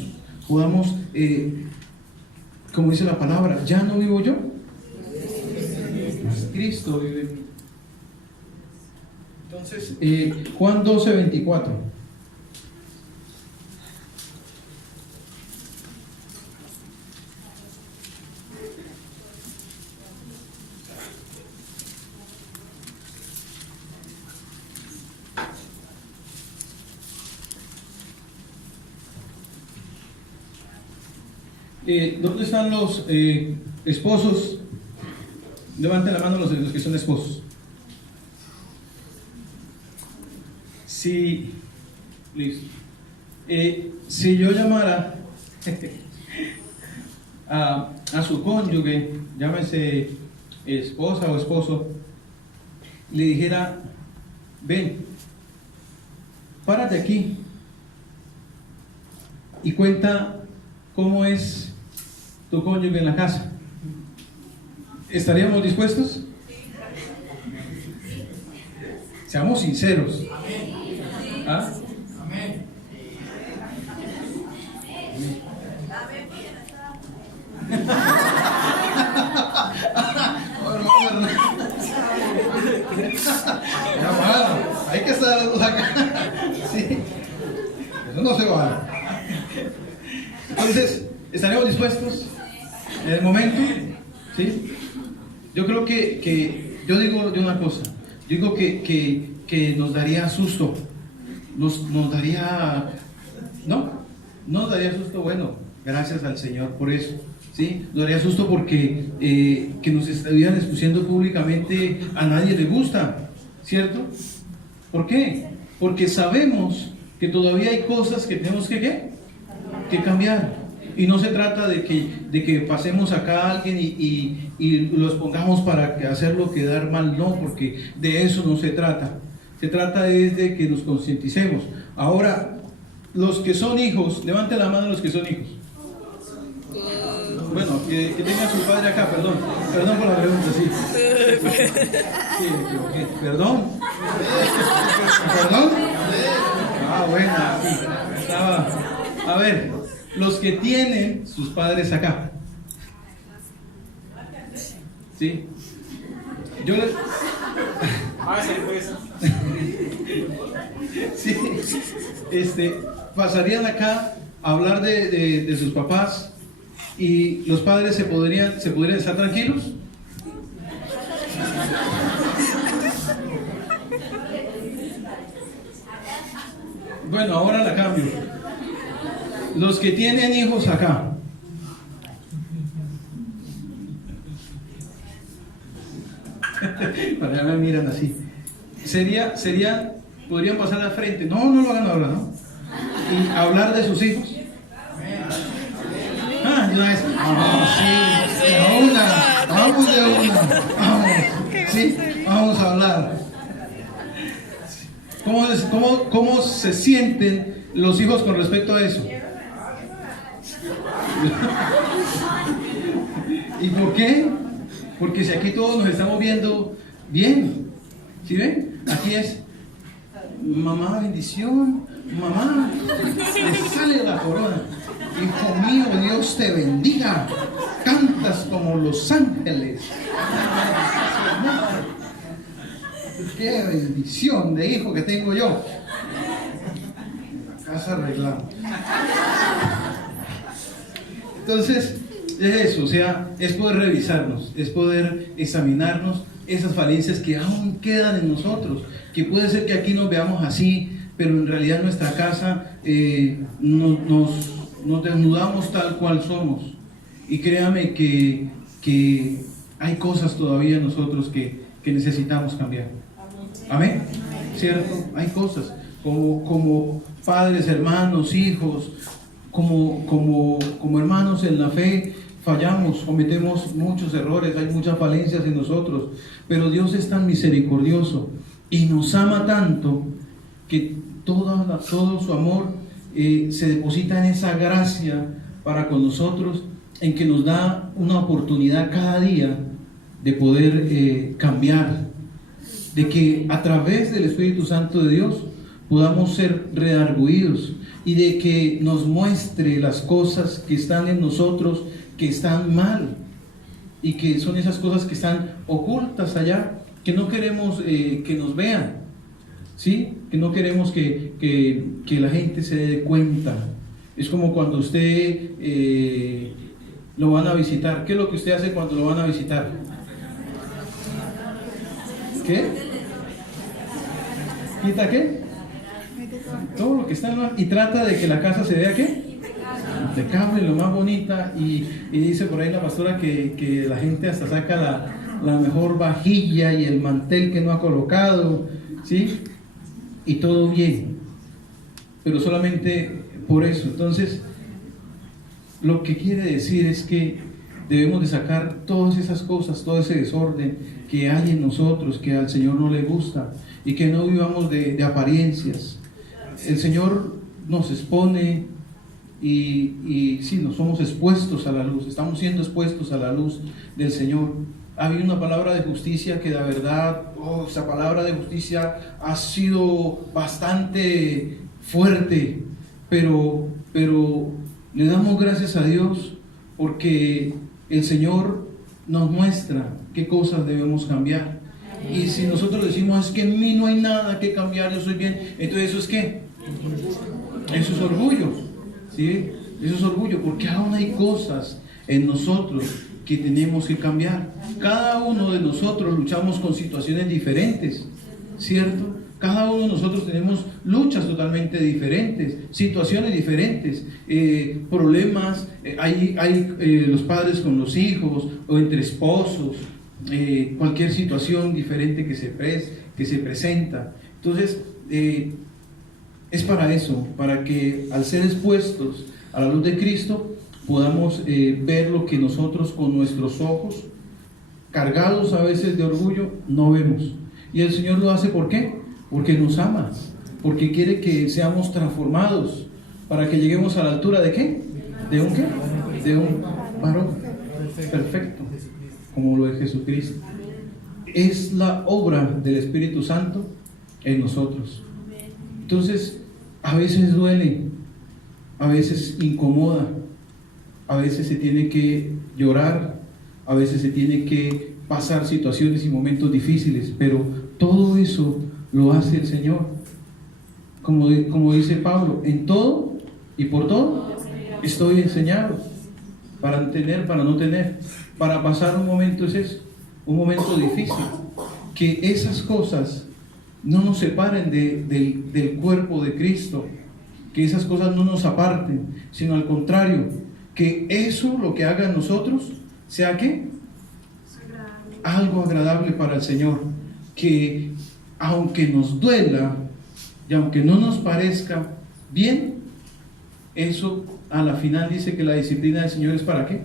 podamos, como dice la palabra, ya no vivo yo, Cristo vive en mí. Entonces, Juan 12:24. ¿Dónde están los esposos? Levanten la mano los que son esposos. Sí, listo. Si yo llamara a su cónyuge, llámese esposa o esposo, le dijera: ven, párate aquí y cuenta cómo es tu cónyuge en la casa. ¿Estaríamos dispuestos? Seamos sinceros. ¿Ah? Amén. Hay que estar acá. Sí. Eso no se vale. Entonces, ¿estaremos dispuestos en el momento? ¿Sí? Yo creo que yo digo de una cosa. Yo digo que nos daría susto. Nos daría... No nos daría susto. Bueno, gracias al Señor por eso. ¿Sí? Nos daría susto porque que nos estuvieran expusiendo públicamente a nadie le gusta, ¿cierto? ¿Por qué? Porque sabemos que todavía hay cosas que tenemos que cambiar. Y no se trata de que pasemos acá a alguien y los pongamos para hacerlo quedar mal, no, porque de eso no se trata. Se trata de que nos concienticemos. Ahora, los que son hijos, levanten la mano los que son hijos. Bueno, que tenga su padre acá, perdón por la pregunta, sí. Sí, me equivoqué. ¿Perdón? Ah, bueno, sí. Estaba. A ver, los que tienen sus padres acá. ¿Sí? Yo les... Sí, pasarían acá a hablar de sus papás. ¿Y los padres se podrían estar tranquilos? Bueno, ahora la cambio. Los que tienen hijos acá. Para allá me miran así. Podrían pasar al frente. No lo hagan ahora, ¿no? Y hablar de sus hijos. Vamos a hablar. ¿Cómo se sienten los hijos con respecto a eso? ¿Y por qué? Porque si aquí todos nos estamos viendo bien, ¿sí ven? Aquí es mamá, bendición, mamá, le sale la corona. Hijo mío, Dios te bendiga. Cantas como los ángeles. Qué bendición de hijo que tengo yo. La casa arreglada. Entonces, es eso, o sea, es poder revisarnos, es poder examinarnos esas falencias que aún quedan en nosotros. Que puede ser que aquí nos veamos así, pero en realidad en nuestra casa nos desnudamos tal cual somos. Y créame que hay cosas todavía en nosotros que necesitamos cambiar. Amén. ¿Cierto? Hay cosas como padres, hermanos, hijos, como hermanos en la fe, fallamos, cometemos muchos errores, hay muchas falencias en nosotros, pero Dios es tan misericordioso y nos ama tanto que todo su amor se deposita en esa gracia para con nosotros, en que nos da una oportunidad cada día de poder cambiar, de que a través del Espíritu Santo de Dios podamos ser redarguidos y de que nos muestre las cosas que están en nosotros, que están mal, y que son esas cosas que están ocultas allá, que no queremos que nos vean, ¿sí? Que no queremos que la gente se dé cuenta. Es como cuando usted lo van a visitar. ¿Qué es lo que usted hace cuando lo van a visitar? ¿Qué? ¿Quita qué? Todo lo que está en la... Y trata de que la casa se vea ¿qué? impecable, lo más bonita, y dice por ahí la pastora que la gente hasta saca la mejor vajilla y el mantel que no ha colocado, ¿sí? Y todo bien, pero solamente por eso. Entonces, lo que quiere decir es que debemos de sacar todas esas cosas, todo ese desorden que hay en nosotros, que al Señor no le gusta, y que no vivamos de apariencias. El Señor nos expone y sí, nos somos expuestos a la luz, estamos siendo expuestos a la luz del Señor. Ha habido una palabra de justicia que la verdad, esa palabra de justicia ha sido bastante fuerte, pero le damos gracias a Dios porque el Señor nos muestra qué cosas debemos cambiar. Y si nosotros decimos, es que en mí no hay nada que cambiar, yo soy bien, entonces ¿eso es qué? Eso es orgullo, ¿sí? Eso es orgullo, porque aún hay cosas en nosotros que tenemos que cambiar. Cada uno de nosotros luchamos con situaciones diferentes, ¿cierto? Cada uno de nosotros tenemos luchas totalmente diferentes, situaciones diferentes, problemas, hay los padres con los hijos, o entre esposos, cualquier situación diferente que se presenta. Entonces, es para eso, para que al ser expuestos a la luz de Cristo, podamos ver lo que nosotros con nuestros ojos, cargados a veces de orgullo, no vemos. Y el Señor lo hace, ¿por qué? Porque nos ama, porque quiere que seamos transformados, para que lleguemos a la altura ¿de qué? ¿De un qué? De un varón perfecto, como lo es Jesucristo. Es la obra del Espíritu Santo en nosotros. Entonces, a veces duele, a veces incomoda, a veces se tiene que llorar, a veces se tiene que pasar situaciones y momentos difíciles, pero todo eso lo hace el Señor. Como dice Pablo, en todo y por todo estoy enseñado, para tener, para no tener, para pasar un momento es eso, un momento difícil, que esas cosas no nos separen del cuerpo de Cristo, que esas cosas no nos aparten, sino al contrario, que eso lo que haga en nosotros sea ¿qué? Algo agradable para el Señor, que aunque nos duela y aunque no nos parezca bien, eso a la final dice que la disciplina del Señor es ¿para qué?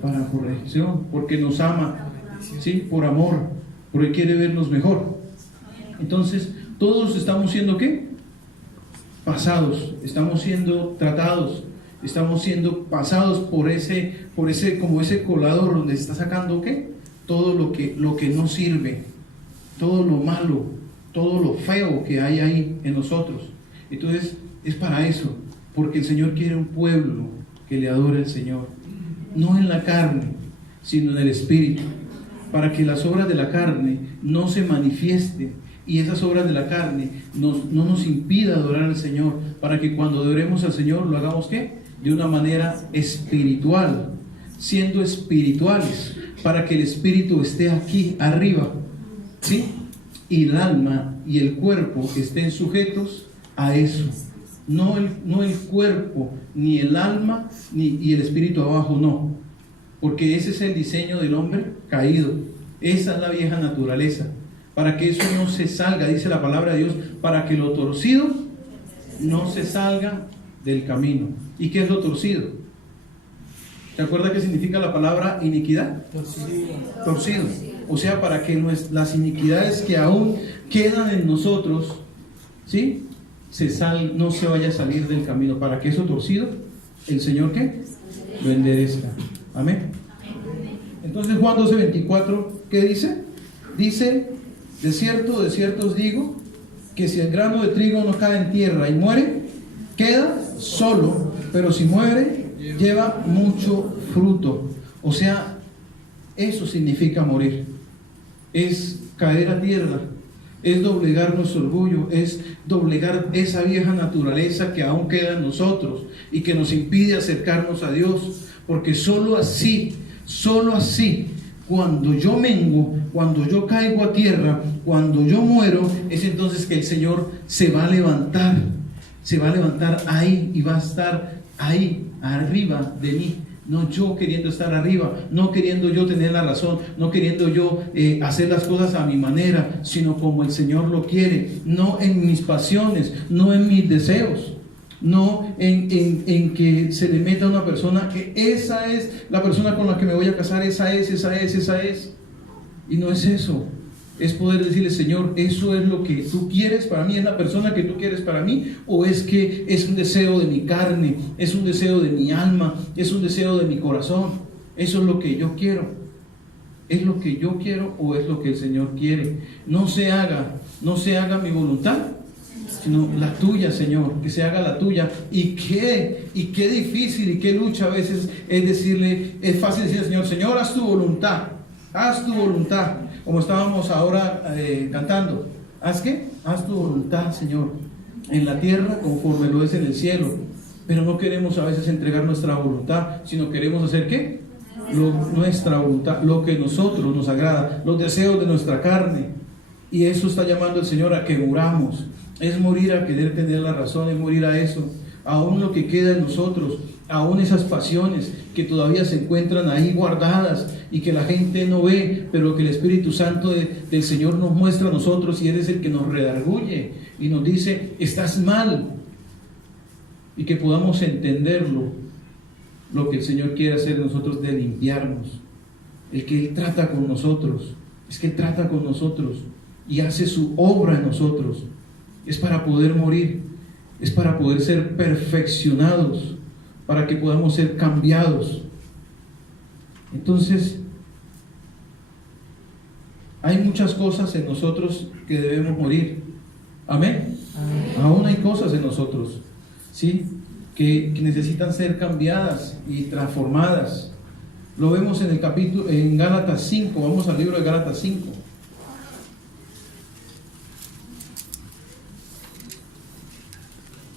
Para corrección, porque nos ama, ¿sí? Por amor, porque quiere vernos mejor. Entonces, todos estamos siendo ¿qué? Pasados, estamos siendo tratados, estamos siendo pasados por ese como ese colador donde está sacando ¿qué? Todo lo que no sirve, todo lo malo, todo lo feo que hay ahí en nosotros. Entonces es para eso, porque el Señor quiere un pueblo que le adore al Señor, no en la carne, sino en el Espíritu, para que las obras de la carne no se manifiesten y esas obras de la carne no nos impida adorar al Señor, para que cuando adoremos al Señor lo hagamos ¿qué? De una manera espiritual, siendo espirituales, para que el espíritu esté aquí arriba, ¿sí? Y el alma y el cuerpo estén sujetos a eso, no el cuerpo, ni el alma, y el espíritu abajo, no, porque ese es el diseño del hombre caído, esa es la vieja naturaleza, para que eso no se salga, dice la palabra de Dios, para que lo torcido no se salga del camino. ¿Y qué es lo torcido? ¿Te acuerdas qué significa la palabra iniquidad? Torcido. O sea, para que las iniquidades que aún quedan en nosotros, ¿sí? No se vaya a salir del camino. Para que eso torcido, el Señor ¿qué? Lo enderezca. Amén. Entonces Juan 12:24, ¿qué dice? Dice, de cierto os digo, que si el grano de trigo no cae en tierra y muere, queda solo, pero si muere, lleva mucho fruto. O sea, eso significa morir, es caer a tierra, es doblegar nuestro orgullo, es doblegar esa vieja naturaleza que aún queda en nosotros y que nos impide acercarnos a Dios, porque solo así, cuando yo mengo, cuando yo caigo a tierra, cuando yo muero, es entonces que el Señor se va a levantar ahí y va a estar ahí, arriba de mí. No yo queriendo estar arriba, no queriendo yo tener la razón, no queriendo yo hacer las cosas a mi manera, sino como el Señor lo quiere, no en mis pasiones, no en mis deseos, no en que se le meta a una persona que esa es la persona con la que me voy a casar, esa es. Y no es eso. Es poder decirle: Señor, ¿eso es lo que tú quieres para mí? ¿Es la persona que tú quieres para mí? ¿O es que es un deseo de mi carne? ¿Es un deseo de mi alma? ¿Es un deseo de mi corazón? Eso es lo que yo quiero. ¿Es lo que yo quiero o es lo que el Señor quiere? No se haga mi voluntad, sino la tuya, Señor, que se haga la tuya. Y qué difícil y qué lucha a veces es decirle, es fácil decirle al Señor: Señor, haz tu voluntad, haz tu voluntad. Como estábamos ahora cantando, ¿haz qué? Haz tu voluntad, Señor, en la tierra conforme lo es en el cielo. Pero no queremos a veces entregar nuestra voluntad, sino queremos hacer ¿qué? Nuestra voluntad, lo que a nosotros nos agrada, los deseos de nuestra carne. Y eso está llamando el Señor a que muramos. Es morir a querer tener la razón, es morir a eso. Aún lo que queda en nosotros, aún esas pasiones que todavía se encuentran ahí guardadas y que la gente no ve, pero que el Espíritu Santo del Señor nos muestra a nosotros, y Él es el que nos redarguye y nos dice: estás mal. Y que podamos entenderlo, lo que el Señor quiere hacer en nosotros, de limpiarnos. El que Él trata con nosotros, es que Él trata con nosotros y hace su obra en nosotros. Es para poder morir, es para poder ser perfeccionados, para que podamos ser cambiados. Entonces, hay muchas cosas en nosotros que debemos morir. Amén. Aún hay cosas en nosotros, ¿sí?, que necesitan ser cambiadas y transformadas. Lo vemos en el capítulo, en Gálatas 5. Vamos al libro de Gálatas 5.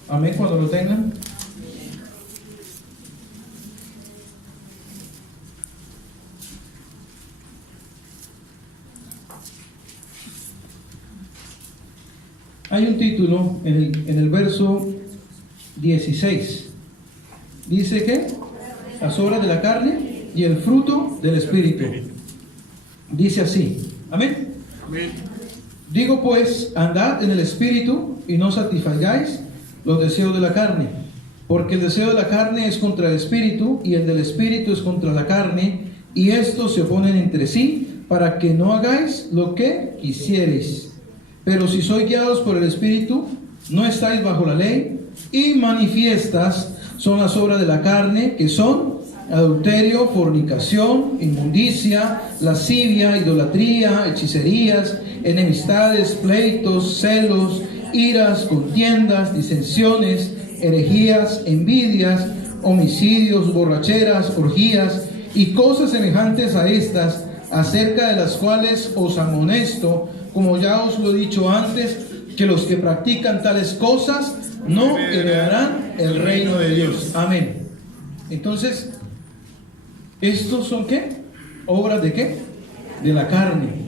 Amén, cuando lo tengan. Hay un título en el verso 16. Dice que las obras de la carne y el fruto del Espíritu. Dice así. Amén. Amén. Digo pues, andad en el Espíritu y no satisfagáis los deseos de la carne, porque el deseo de la carne es contra el Espíritu y el del Espíritu es contra la carne, y estos se oponen entre sí, para que no hagáis lo que quisierais. Pero si sois guiados por el Espíritu, no estáis bajo la ley. Y manifiestas son las obras de la carne, que son adulterio, fornicación, inmundicia, lascivia, idolatría, hechicerías, enemistades, pleitos, celos, iras, contiendas, disensiones, herejías, envidias, homicidios, borracheras, orgías y cosas semejantes a estas, acerca de las cuales os amonesto, como ya os lo he dicho antes, que los que practican tales cosas no heredarán el reino de Dios. Amén. Entonces, ¿estos son qué? ¿Obras de qué? De la carne.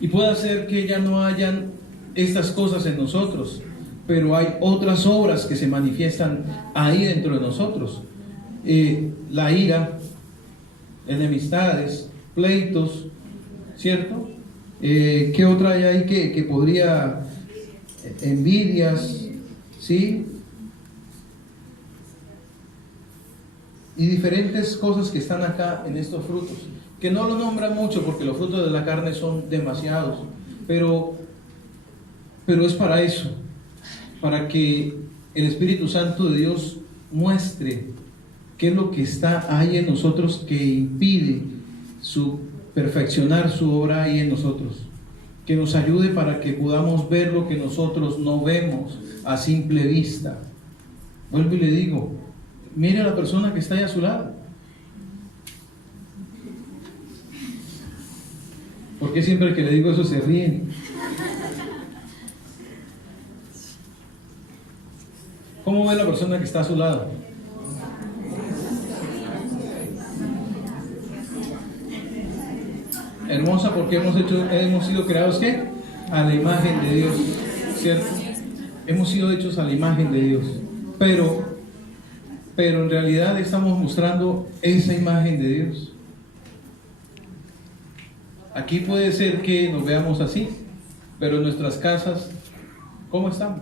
Y puede ser que ya no hayan estas cosas en nosotros, pero hay otras obras que se manifiestan ahí dentro de nosotros. La ira, enemistades, pleitos, ¿cierto? ¿Qué otra hay ahí que podría? Envidias, ¿sí? Y diferentes cosas que están acá en estos frutos, que no lo nombran mucho porque los frutos de la carne son demasiados, pero es para eso, para que el Espíritu Santo de Dios muestre qué es lo que está ahí en nosotros que impide perfeccionar su obra ahí en nosotros, que nos ayude para que podamos ver lo que nosotros no vemos a simple vista. Vuelvo y le digo, mire a la persona que está ahí a su lado. ¿Por qué siempre que le digo eso se ríen? ¿Cómo ve la persona que está a su lado? Hermosa, porque hemos sido creados ¿qué? A la imagen de Dios, ¿cierto? Hemos sido hechos a la imagen de Dios, pero pero en realidad estamos mostrando esa imagen de Dios. Aquí puede ser que nos veamos así, pero en nuestras casas, ¿cómo estamos?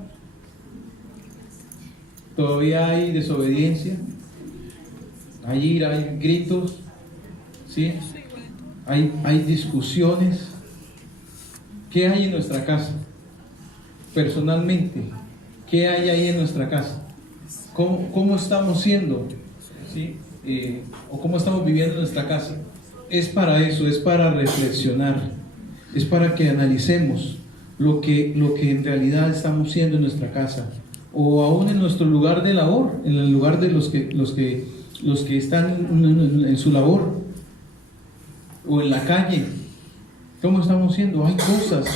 Todavía hay desobediencia, hay ira, hay gritos, ¿sí? Hay discusiones. ¿Qué hay en nuestra casa? Personalmente, ¿qué hay ahí en nuestra casa? ¿Cómo estamos siendo? ¿Sí? ¿O cómo estamos viviendo en nuestra casa? Es para eso, es para reflexionar, es para que analicemos lo que en realidad estamos siendo en nuestra casa, o aún en nuestro lugar de labor, en el lugar de los que están en su labor, o en la calle. ¿Cómo estamos siendo? Hay cosas,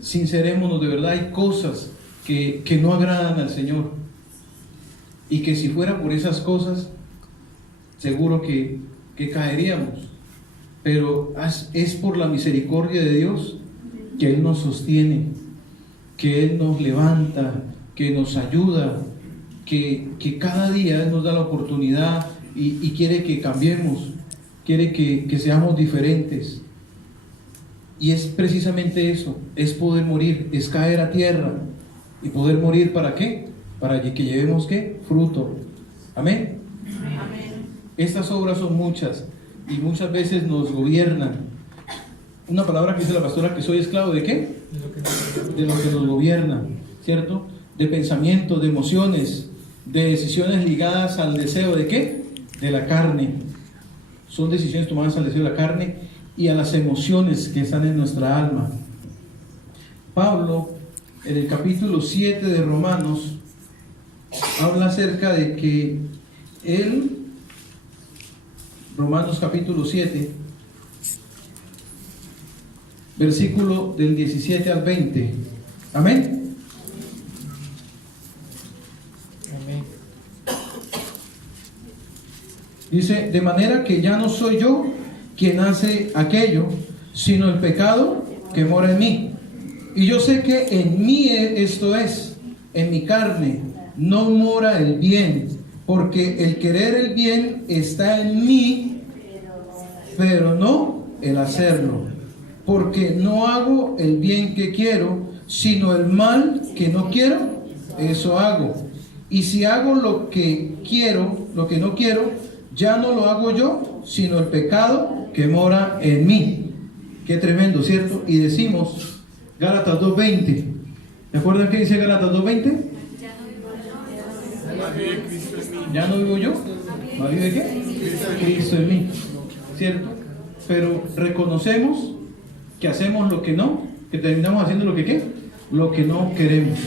sincerémonos de verdad, hay cosas que no agradan al Señor, y que si fuera por esas cosas, seguro que caeríamos, pero es por la misericordia de Dios que Él nos sostiene, que Él nos levanta, que nos ayuda, que cada día Él nos da la oportunidad y quiere que cambiemos, quiere que seamos diferentes. Y es precisamente eso, es poder morir, es caer a tierra y poder morir. ¿Para qué? Para que llevemos ¿qué? Fruto. Amén. Amén. Estas obras son muchas y muchas veces nos gobiernan. Una palabra que dice la pastora, que soy esclavo ¿de qué? De lo que nos gobierna, ¿cierto? De pensamientos, de emociones, de decisiones ligadas al deseo ¿de qué? De la carne. Son decisiones tomadas al deseo de la carne y a las emociones que están en nuestra alma. Pablo, en el capítulo 7 de Romanos, habla acerca de que él, Romanos capítulo 7, versículo del 17 al 20. Amén. Amén. Dice, de manera que ya no soy yo quien hace aquello, sino el pecado que mora en mí. Y yo sé que en mí, esto es, en mi carne, no mora el bien, porque el querer el bien está en mí, pero no el hacerlo. Porque no hago el bien que quiero, sino el mal que no quiero, eso hago. Y si hago lo que quiero, lo que no quiero, ya no lo hago yo, sino el pecado que mora en mí. Qué tremendo, ¿cierto? Y decimos, Gálatas 2:20. ¿Se acuerdan qué dice Gálatas 2:20? Ya no vivo yo, ¿más vive qué? Cristo en mí, ¿cierto? Pero reconocemos que hacemos lo que no, que terminamos haciendo lo que ¿qué? Lo que no queremos.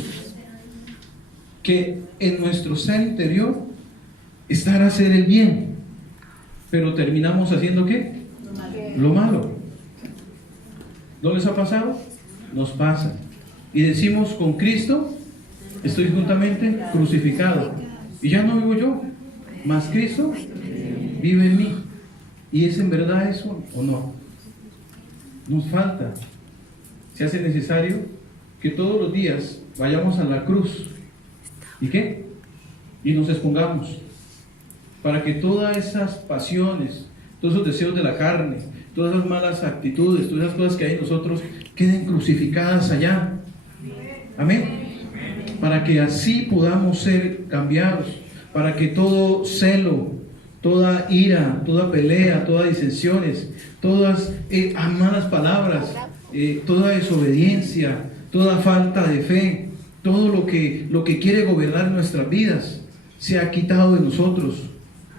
Que en nuestro ser interior está hacer el bien, pero terminamos haciendo ¿qué? Lo malo. ¿No les ha pasado? Nos pasa. Y decimos, con Cristo estoy juntamente crucificado. Y ya no vivo yo, mas Cristo vive en mí. ¿Y es en verdad eso o no? Nos falta. Se hace necesario que todos los días vayamos a la cruz. ¿Y qué? Y nos expongamos. Para que todas esas pasiones, todos esos deseos de la carne, todas esas malas actitudes, todas esas cosas que hay en nosotros, queden crucificadas allá. Amén. Para que así podamos ser cambiados, para que todo celo, toda ira, toda pelea, todas disensiones, todas malas palabras, toda desobediencia, toda falta de fe, todo lo que quiere gobernar nuestras vidas, sea quitado de nosotros,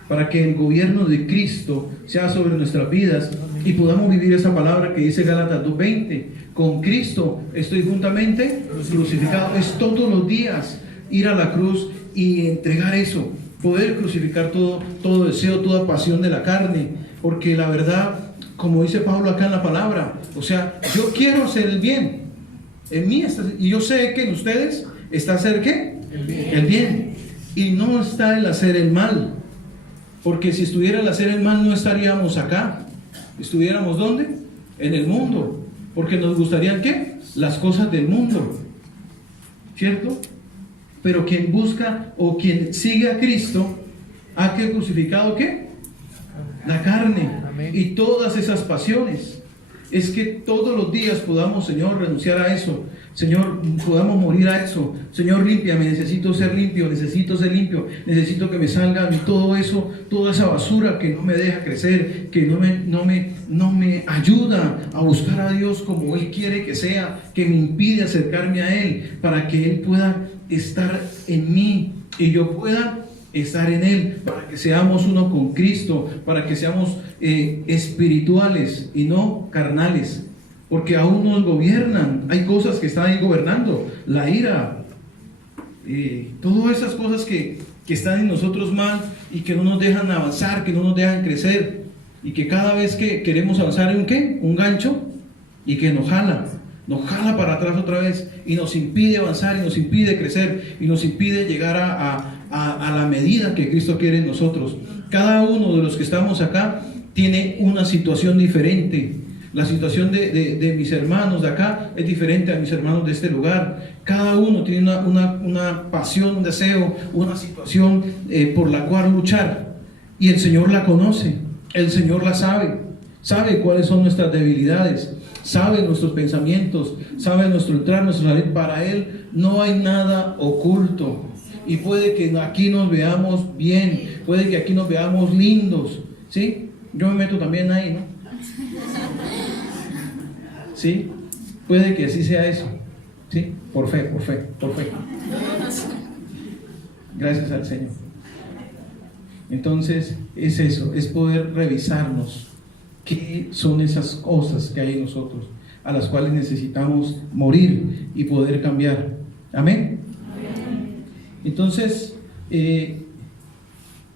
para que el gobierno de Cristo sea sobre nuestras vidas y podamos vivir esa palabra que dice Gálatas 2:20. Con Cristo estoy juntamente crucificado. Es todos los días ir a la cruz y entregar eso, poder crucificar todo deseo, toda pasión de la carne, porque la verdad, como dice Pablo acá en la palabra, o sea, yo quiero hacer el bien, en mí está, y yo sé que en ustedes está hacer ¿qué? El bien, y no está el hacer el mal, porque si estuviera el hacer el mal no estaríamos acá, estuviéramos ¿dónde? En el mundo, porque nos gustarían ¿qué? Las cosas del mundo, ¿cierto? Pero quien busca o quien sigue a Cristo, ¿ha que crucificado qué? La carne. Amén. Y todas esas pasiones. Es que todos los días podamos, Señor, renunciar a eso. Señor, podamos morir a eso. Señor, límpiame, necesito ser limpio, necesito que me salga todo eso, toda esa basura que no me deja crecer, que no me ayuda a buscar a Dios como Él quiere que sea, que me impide acercarme a Él, para que Él pueda estar en mí y yo pueda estar en Él, para que seamos uno con Cristo, para que seamos espirituales y no carnales. Porque aún nos gobiernan, hay cosas que están ahí gobernando, la ira, todas esas cosas que están en nosotros mal y que no nos dejan avanzar, que no nos dejan crecer, y que cada vez que queremos avanzar en un gancho, y que nos jala para atrás otra vez, y nos impide avanzar, y nos impide crecer, y nos impide llegar a la medida que Cristo quiere en nosotros. Cada uno de los que estamos acá tiene una situación diferente. La situación de mis hermanos de acá es diferente a mis hermanos de este lugar. Cada uno tiene una pasión, un deseo, una situación por la cual luchar. Y el Señor la conoce, el Señor la sabe cuáles son nuestras debilidades, sabe nuestros pensamientos, sabe nuestro entrar, nuestro salir. Para Él no hay nada oculto. Y puede que aquí nos veamos bien, puede que aquí nos veamos lindos, ¿sí? Yo me meto también ahí, ¿no? ¿Sí? Puede que así sea eso, ¿sí? Por fe. Gracias al Señor. Entonces, es eso, es poder revisarnos qué son esas cosas que hay en nosotros, a las cuales necesitamos morir y poder cambiar. Amén. Entonces,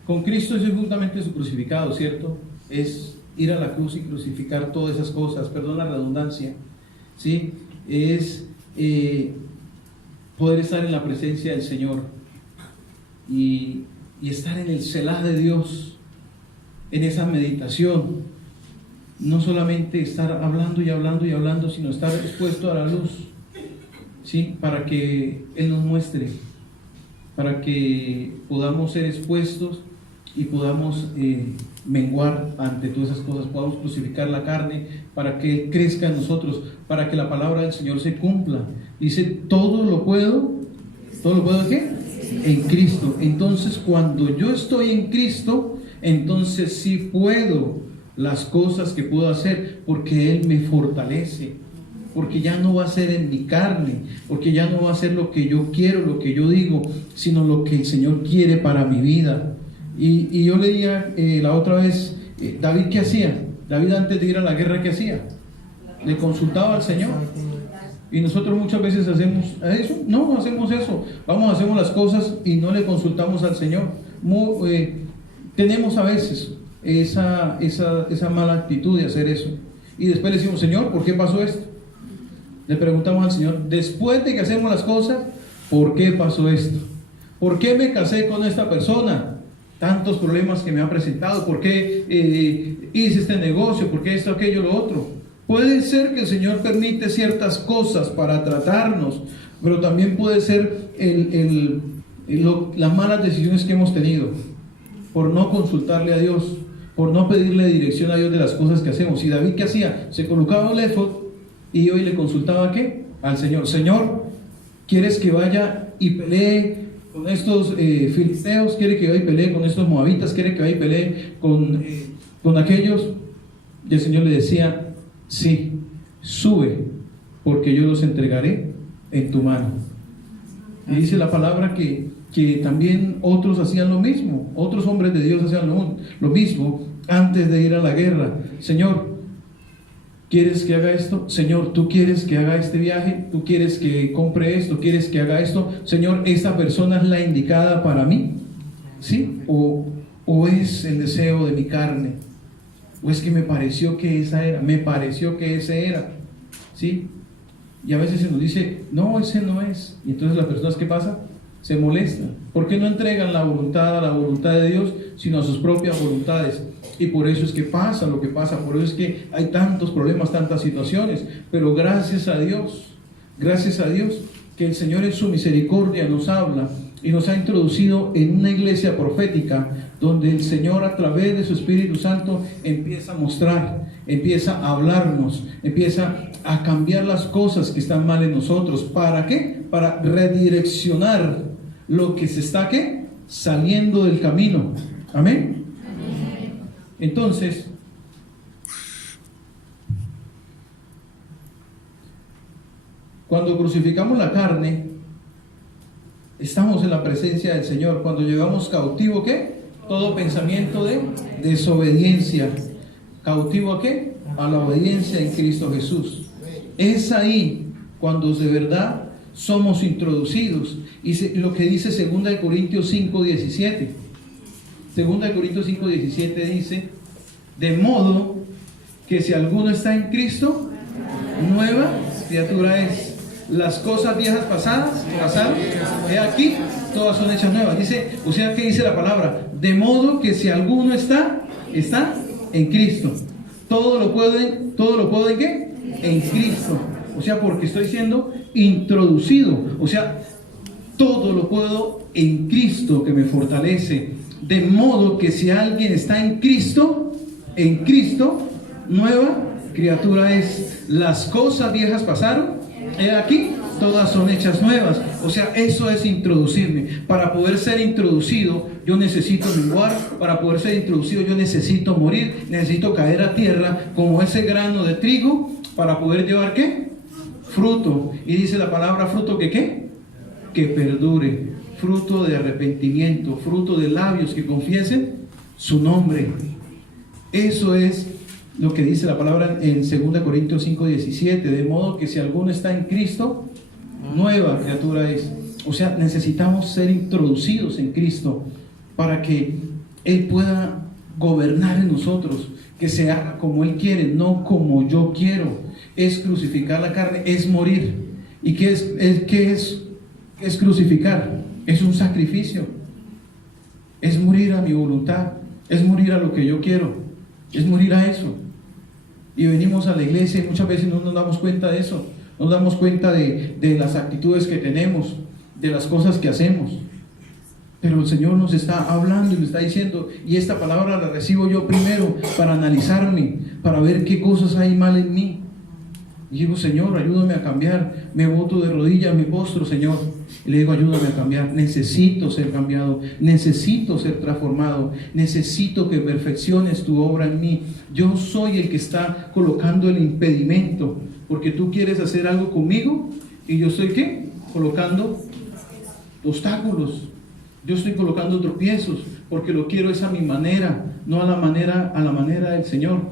con Cristo es juntamente su crucificado, ¿cierto? Es ir a la cruz y crucificar todas esas cosas, perdón la redundancia, ¿sí? Es poder estar en la presencia del Señor y estar en el Selah de Dios, en esa meditación. No solamente estar hablando y hablando, sino estar expuesto a la luz, ¿sí? Para que Él nos muestre, para que podamos ser expuestos y podamos menguar ante todas esas cosas, podamos crucificar la carne para que crezca en nosotros, para que la palabra del Señor se cumpla. Dice, todo lo puedo ¿qué? En Cristo. Entonces, cuando yo estoy en Cristo, entonces sí puedo las cosas que puedo hacer, porque Él me fortalece, porque ya no va a ser en mi carne, porque ya no va a ser lo que yo quiero, lo que yo digo, sino lo que el Señor quiere para mi vida. Y yo leía la otra vez, David, ¿qué hacía? David, antes de ir a la guerra, ¿qué hacía? Le consultaba al Señor. Y nosotros muchas veces hacemos eso. No hacemos eso. Hacemos las cosas y no le consultamos al Señor. Tenemos a veces esa mala actitud de hacer eso. Y después le decimos, Señor, ¿por qué pasó esto? Le preguntamos al Señor, después de que hacemos las cosas, ¿por qué pasó esto? ¿Por qué me casé con esta persona? Tantos problemas que me ha presentado. ¿Por qué hice este negocio? ¿Por qué esto, aquello, lo otro? Puede ser que el Señor permite ciertas cosas para tratarnos, pero también puede ser las malas decisiones que hemos tenido por no consultarle a Dios, por no pedirle dirección a Dios de las cosas que hacemos. ¿Y David qué hacía? Se colocaba un éfod y hoy le consultaba ¿qué? Al Señor. Señor, ¿quieres que vaya y pelee con estos filisteos? ¿Quiere que vaya y pelee con estos moabitas? ¿Quiere que vaya y pelee con aquellos? Y el Señor le decía, sí, sube, porque yo los entregaré en tu mano. Y dice la palabra que también otros hacían lo mismo, otros hombres de Dios hacían lo mismo antes de ir a la guerra. Señor, ¿quieres que haga esto? Señor, ¿tú quieres que haga este viaje? ¿Tú quieres que compre esto? ¿Quieres que haga esto? Señor, ¿esta persona es la indicada para mí? ¿Sí? ¿O es el deseo de mi carne? ¿O es que me pareció que esa era? ¿Me pareció que ese era? ¿Sí? Y a veces se nos dice, no, ese no es. Y entonces las personas, ¿qué pasa? Se molestan. ¿Por qué no entregan la voluntad a la voluntad de Dios, sino a sus propias voluntades? Y por eso es que pasa lo que pasa, por eso es que hay tantos problemas, tantas situaciones. Pero gracias a Dios que el Señor en su misericordia nos habla y nos ha introducido en una iglesia profética donde el Señor a través de su Espíritu Santo empieza a mostrar, empieza a hablarnos, empieza a cambiar las cosas que están mal en nosotros. ¿Para qué? Para redireccionar lo que se está ¿qué? Saliendo del camino. Amén. Entonces, cuando crucificamos la carne, estamos en la presencia del Señor. Cuando llevamos cautivo ¿qué? Todo pensamiento de desobediencia. ¿Cautivo a qué? A la obediencia en Cristo Jesús. Es ahí cuando de verdad somos introducidos. Y lo que dice 2 Corintios 5:17. 2 Corintios 5:17 dice: de modo que si alguno está en Cristo, nueva criatura es. Las cosas viejas pasaron, he aquí, todas son hechas nuevas. Dice, o sea, ¿qué dice la palabra? De modo que si alguno está en Cristo. Todo lo puedo ¿en qué? En Cristo. O sea, porque estoy siendo introducido. O sea, todo lo puedo en Cristo que me fortalece. De modo que si alguien está en Cristo, nueva criatura es. Las cosas viejas pasaron, he aquí, todas son hechas nuevas. O sea, eso es introducirme. Para poder ser introducido, yo necesito menguar. Para poder ser introducido, yo necesito morir. Necesito caer a tierra como ese grano de trigo para poder llevar ¿qué? Fruto. Y dice la palabra fruto que ¿qué? Que perdure. Fruto de arrepentimiento, fruto de labios que confiesen su nombre. Eso es lo que dice la palabra en 2 Corintios 5:17, de modo que si alguno está en Cristo, nueva criatura es. O sea, necesitamos ser introducidos en Cristo para que Él pueda gobernar en nosotros, que se haga como Él quiere, no como yo quiero. Es crucificar la carne, es morir. ¿Y qué es crucificar? Es un sacrificio. Es morir a mi voluntad, es morir a lo que yo quiero, es morir a eso. Y venimos a la iglesia y muchas veces no nos damos cuenta de eso, no nos damos cuenta de las actitudes que tenemos, de las cosas que hacemos. Pero el Señor nos está hablando y me está diciendo, y esta palabra la recibo yo primero para analizarme, para ver qué cosas hay mal en mí. Y digo, Señor, ayúdame a cambiar. Me boto de rodillas, me postro, Señor, y le digo, ayúdame a cambiar. Necesito ser cambiado, necesito ser transformado, necesito que perfecciones tu obra en mí. Yo soy el que está colocando el impedimento, porque tú quieres hacer algo conmigo y yo estoy ¿qué? Colocando obstáculos. Yo estoy colocando tropiezos, porque lo quiero es a mi manera, no a la manera del Señor.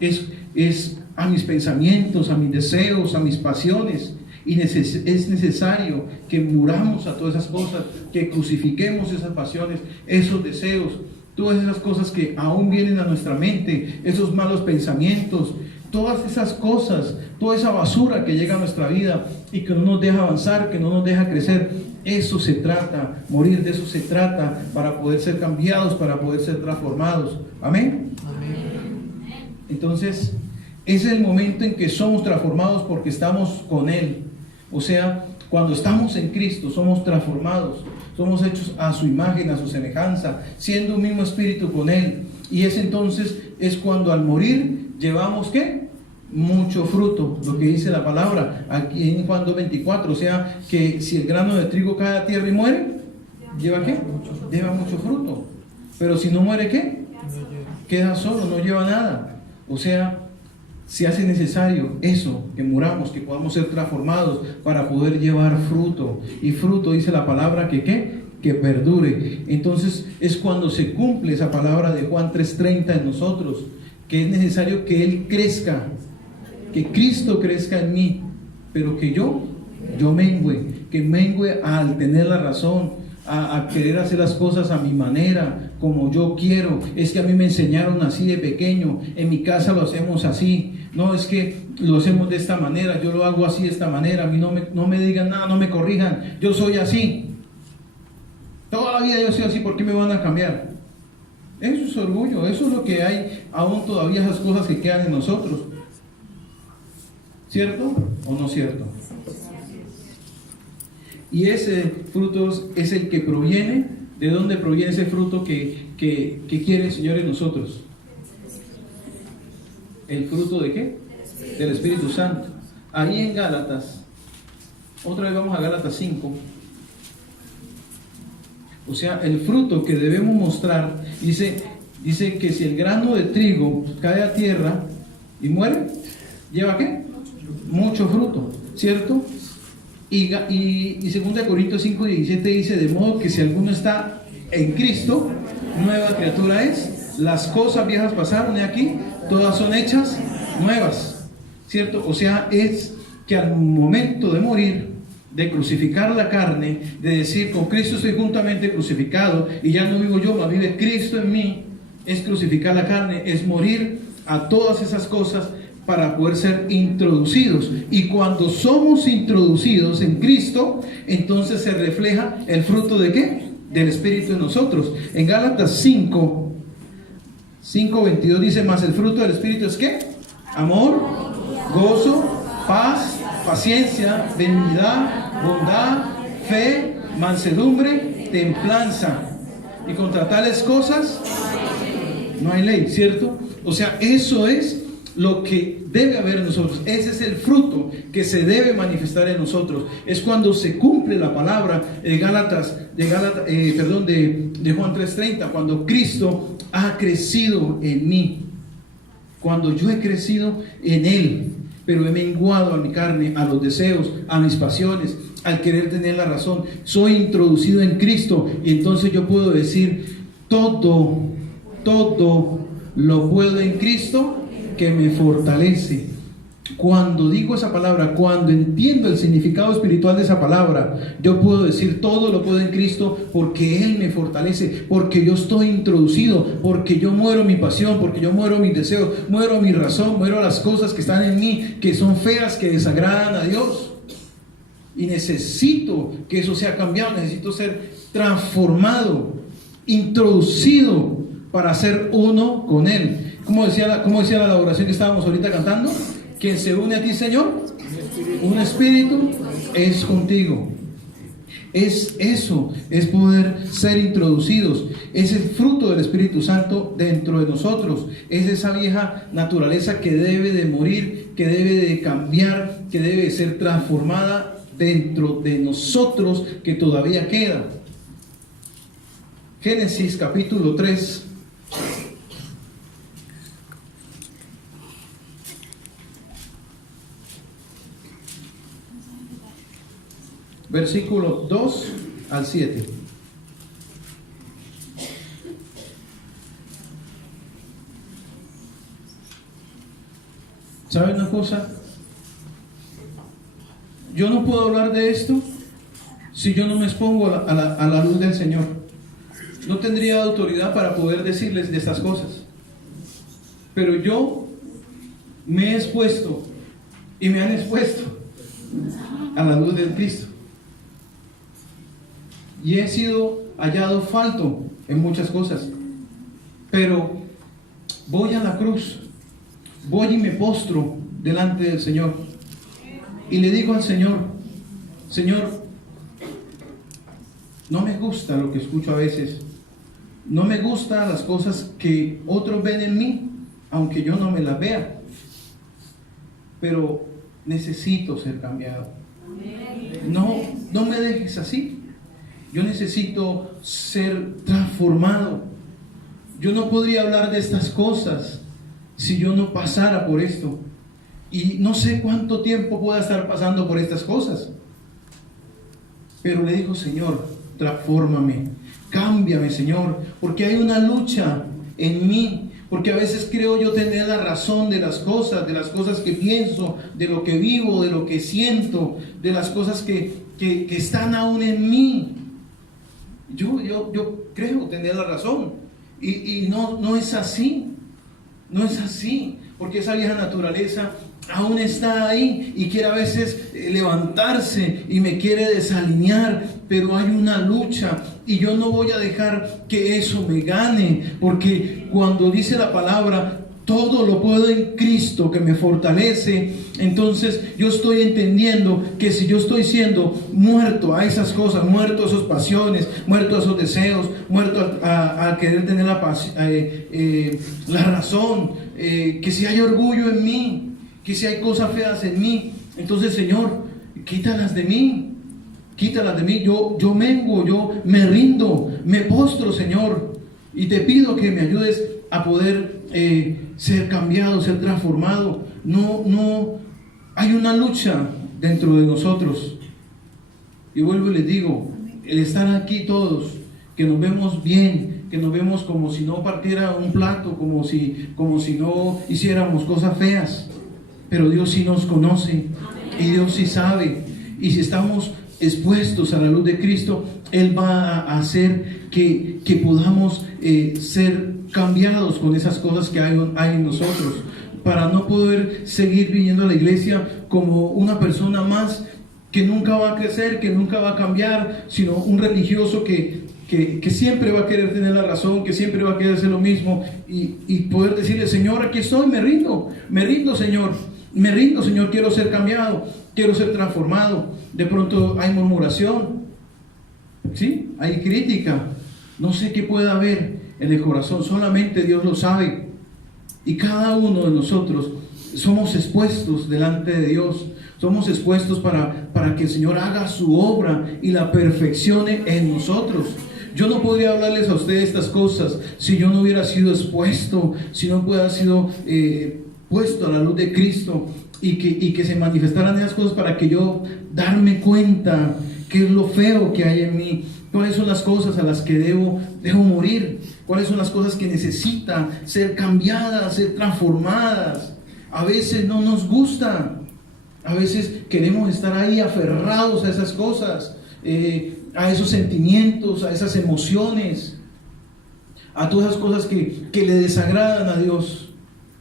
Es a mis pensamientos, a mis deseos, a mis pasiones. Y es necesario que muramos a todas esas cosas, que crucifiquemos esas pasiones, esos deseos, todas esas cosas que aún vienen a nuestra mente, esos malos pensamientos, todas esas cosas, toda esa basura que llega a nuestra vida y que no nos deja avanzar, que no nos deja crecer. Eso se trata, morir de eso se trata, para poder ser cambiados, para poder ser transformados. Amén. Entonces, es el momento en que somos transformados porque estamos con Él. O sea, cuando estamos en Cristo somos transformados, somos hechos a su imagen, a su semejanza, siendo un mismo espíritu con Él. Y es cuando al morir llevamos ¿qué? Mucho fruto, lo que dice la palabra aquí en Juan 2:24. O sea, que si el grano de trigo cae a tierra y muere, ¿lleva qué? Lleva mucho fruto. Pero si no muere, ¿qué? Queda solo, no lleva nada. O sea, se hace necesario eso, que muramos, que podamos ser transformados para poder llevar fruto. Y fruto, dice la palabra, que ¿qué? Que perdure. Entonces es cuando se cumple esa palabra de Juan 3:30 en nosotros, que es necesario que Él crezca, que Cristo crezca en mí, pero que yo mengue al tener la razón, a querer hacer las cosas a mi manera, como yo quiero. Es que a mí me enseñaron así de pequeño, en mi casa lo hacemos así. No, es que lo hacemos de esta manera, yo lo hago así de esta manera. A mí no me digan nada, no me corrijan, yo soy así. Toda la vida yo soy así, ¿por qué me van a cambiar? Eso es orgullo, eso es lo que hay aún todavía, esas cosas que quedan en nosotros. ¿Cierto o no cierto? Y ese fruto es el que proviene. ¿De dónde proviene ese fruto que quiere el Señor en nosotros? ¿El fruto de qué? Del Espíritu Santo. Ahí en Gálatas, otra vez vamos a Gálatas 5. O sea, el fruto que debemos mostrar, dice que si el grano de trigo cae a tierra y muere, ¿lleva qué? Mucho fruto, ¿cierto? Y 2 Corintios 5:17 dice, de modo que si alguno está en Cristo, nueva criatura es. Las cosas viejas pasaron, y aquí todas son hechas nuevas, ¿cierto? O sea, es que al momento de morir, de crucificar la carne, de decir, con Cristo estoy juntamente crucificado, y ya no vivo yo, mas vive Cristo en mí, es crucificar la carne, es morir a todas esas cosas para poder ser introducidos. Y cuando somos introducidos en Cristo, entonces se refleja el fruto ¿de qué? Del Espíritu en nosotros. En Gálatas 5:22 dice, mas el fruto del Espíritu es ¿qué? Amor, gozo, paz, paciencia, benignidad, bondad, fe, mansedumbre, templanza. Y contra tales cosas no hay ley, ¿cierto? O sea, eso es lo que debe haber en nosotros. Ese es el fruto que se debe manifestar en nosotros. Es cuando se cumple la palabra de Juan 3:30, cuando Cristo ha crecido en mí, cuando yo he crecido en Él, pero he menguado a mi carne, a los deseos, a mis pasiones, al querer tener la razón. Soy introducido en Cristo, y entonces yo puedo decir, todo lo puedo en Cristo que me fortalece. Cuando digo esa palabra, cuando entiendo el significado espiritual de esa palabra, yo puedo decir, todo lo puedo en Cristo porque Él me fortalece, porque yo estoy introducido, porque yo muero mi pasión, porque yo muero mis deseos, muero mi razón, muero las cosas que están en mí, que son feas, que desagradan a Dios. Y necesito que eso sea cambiado, necesito ser transformado, introducido para ser uno con Él. ¿Cómo decía la oración que estábamos ahorita cantando? Quien se une a ti, Señor, un espíritu es contigo. Es eso, es poder ser introducidos. Es el fruto del Espíritu Santo dentro de nosotros. Es esa vieja naturaleza que debe de morir, que debe de cambiar, que debe de ser transformada dentro de nosotros, que todavía queda. Génesis capítulo 3. Versículo 2 al 7. ¿Saben una cosa? Yo no puedo hablar de esto si yo no me expongo a la luz del Señor. No tendría autoridad para poder decirles de estas cosas. Pero yo me he expuesto y me han expuesto a la luz del Cristo. Y he sido hallado falto en muchas cosas, pero voy a la cruz, voy y me postro delante del Señor y le digo al Señor, Señor, no me gusta lo que escucho a veces, no me gustan las cosas que otros ven en mí, aunque yo no me las vea, pero necesito ser cambiado. No me dejes así. Yo necesito ser transformado. Yo no podría hablar de estas cosas si yo no pasara por esto. Y no sé cuánto tiempo pueda estar pasando por estas cosas. Pero le digo, Señor, transfórmame, cámbiame, Señor, porque hay una lucha en mí. Porque a veces creo yo tener la razón de las cosas que pienso, de lo que vivo, de lo que siento, de las cosas que están aún en mí. Yo creo tener la razón y no es así, no es así, porque esa vieja naturaleza aún está ahí y quiere a veces levantarse y me quiere desalinear, pero hay una lucha y yo no voy a dejar que eso me gane, porque cuando dice la palabra, todo lo puedo en Cristo que me fortalece. Entonces yo estoy entendiendo que si yo estoy siendo muerto a esas cosas, muerto a esas pasiones, muerto a esos deseos, muerto a querer tener la razón, que si hay orgullo en mí, que si hay cosas feas en mí, entonces Señor, quítalas de mí. Quítalas de mí. Yo menguo, yo me rindo, me postro, Señor, y te pido que me ayudes a poder ser cambiado, ser transformado. No hay una lucha dentro de nosotros. Y vuelvo y les digo, el estar aquí todos, que nos vemos bien, que nos vemos como si no partiera un plato, como si no hiciéramos cosas feas, pero Dios sí nos conoce y Dios sí sabe, y si estamos expuestos a la luz de Cristo, Él va a hacer que podamos ser cambiados con esas cosas que hay en nosotros, para no poder seguir viniendo a la iglesia como una persona más que nunca va a crecer, que nunca va a cambiar, sino un religioso que siempre va a querer tener la razón, que siempre va a querer hacer lo mismo, y poder decirle: Señor, aquí estoy, me rindo Señor, me rindo Señor, quiero ser cambiado, quiero ser transformado. De pronto hay murmuración, ¿sí? Hay crítica, no sé qué pueda haber en el corazón, solamente Dios lo sabe, y cada uno de nosotros somos expuestos delante de Dios, somos expuestos para que el Señor haga su obra y la perfeccione en nosotros. Yo no podría hablarles a ustedes estas cosas si yo no hubiera sido expuesto, si no hubiera sido puesto a la luz de Cristo, y que se manifestaran esas cosas para que yo darme cuenta qué es lo feo que hay en mí, cuáles son las cosas a las que debo morir, cuáles son las cosas que necesitan ser cambiadas, ser transformadas. A veces no nos gusta, a veces queremos estar ahí aferrados a esas cosas, a esos sentimientos, a esas emociones, a todas esas cosas que le desagradan a Dios.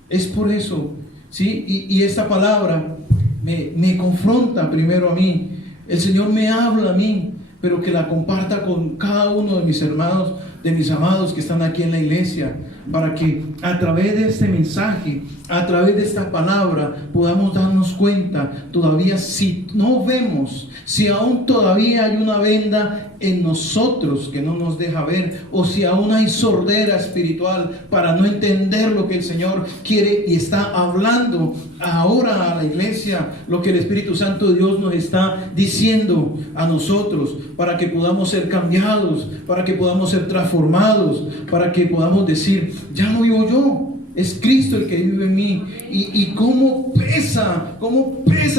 Es por eso, ¿sí? Y esta palabra me confronta primero a mí. El Señor me habla a mí, pero que la comparta con cada uno de mis hermanos, de mis amados que están aquí en la iglesia, para que a través de este mensaje, a través de esta palabra, podamos darnos cuenta, todavía si no vemos, si aún todavía hay una venda en nosotros que no nos deja ver, o si aún hay sordera espiritual para no entender lo que el Señor quiere y está hablando ahora a la iglesia, lo que el Espíritu Santo de Dios nos está diciendo a nosotros, para que podamos ser cambiados, para que podamos ser transformados, para que podamos decir: ya no vivo yo, es Cristo el que vive en mí. Y cómo pesa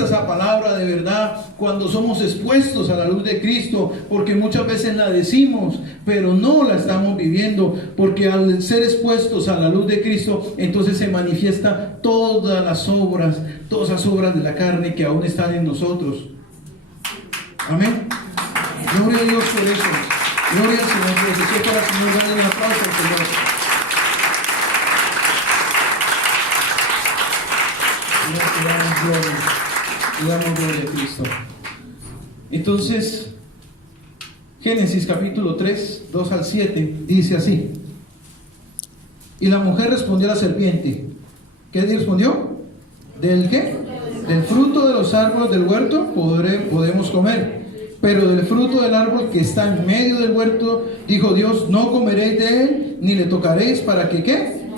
esa palabra de verdad cuando somos expuestos a la luz de Cristo, porque muchas veces la decimos, pero no la estamos viviendo, porque al ser expuestos a la luz de Cristo, entonces se manifiesta todas esas obras de la carne que aún están en nosotros. Amén. Gloria a Dios por eso. Gloria al Señor. Gracias para el Señor. Dale un aplauso al Señor. Le damos gloria a Cristo. Entonces, Génesis capítulo 3, 2 al 7, dice así: y la mujer respondió a la serpiente. ¿Qué respondió? ¿Del qué? Del fruto de los árboles del huerto podemos comer, pero del fruto del árbol que está en medio del huerto, dijo Dios: no comeréis de él, ni le tocaréis, para que ¿qué?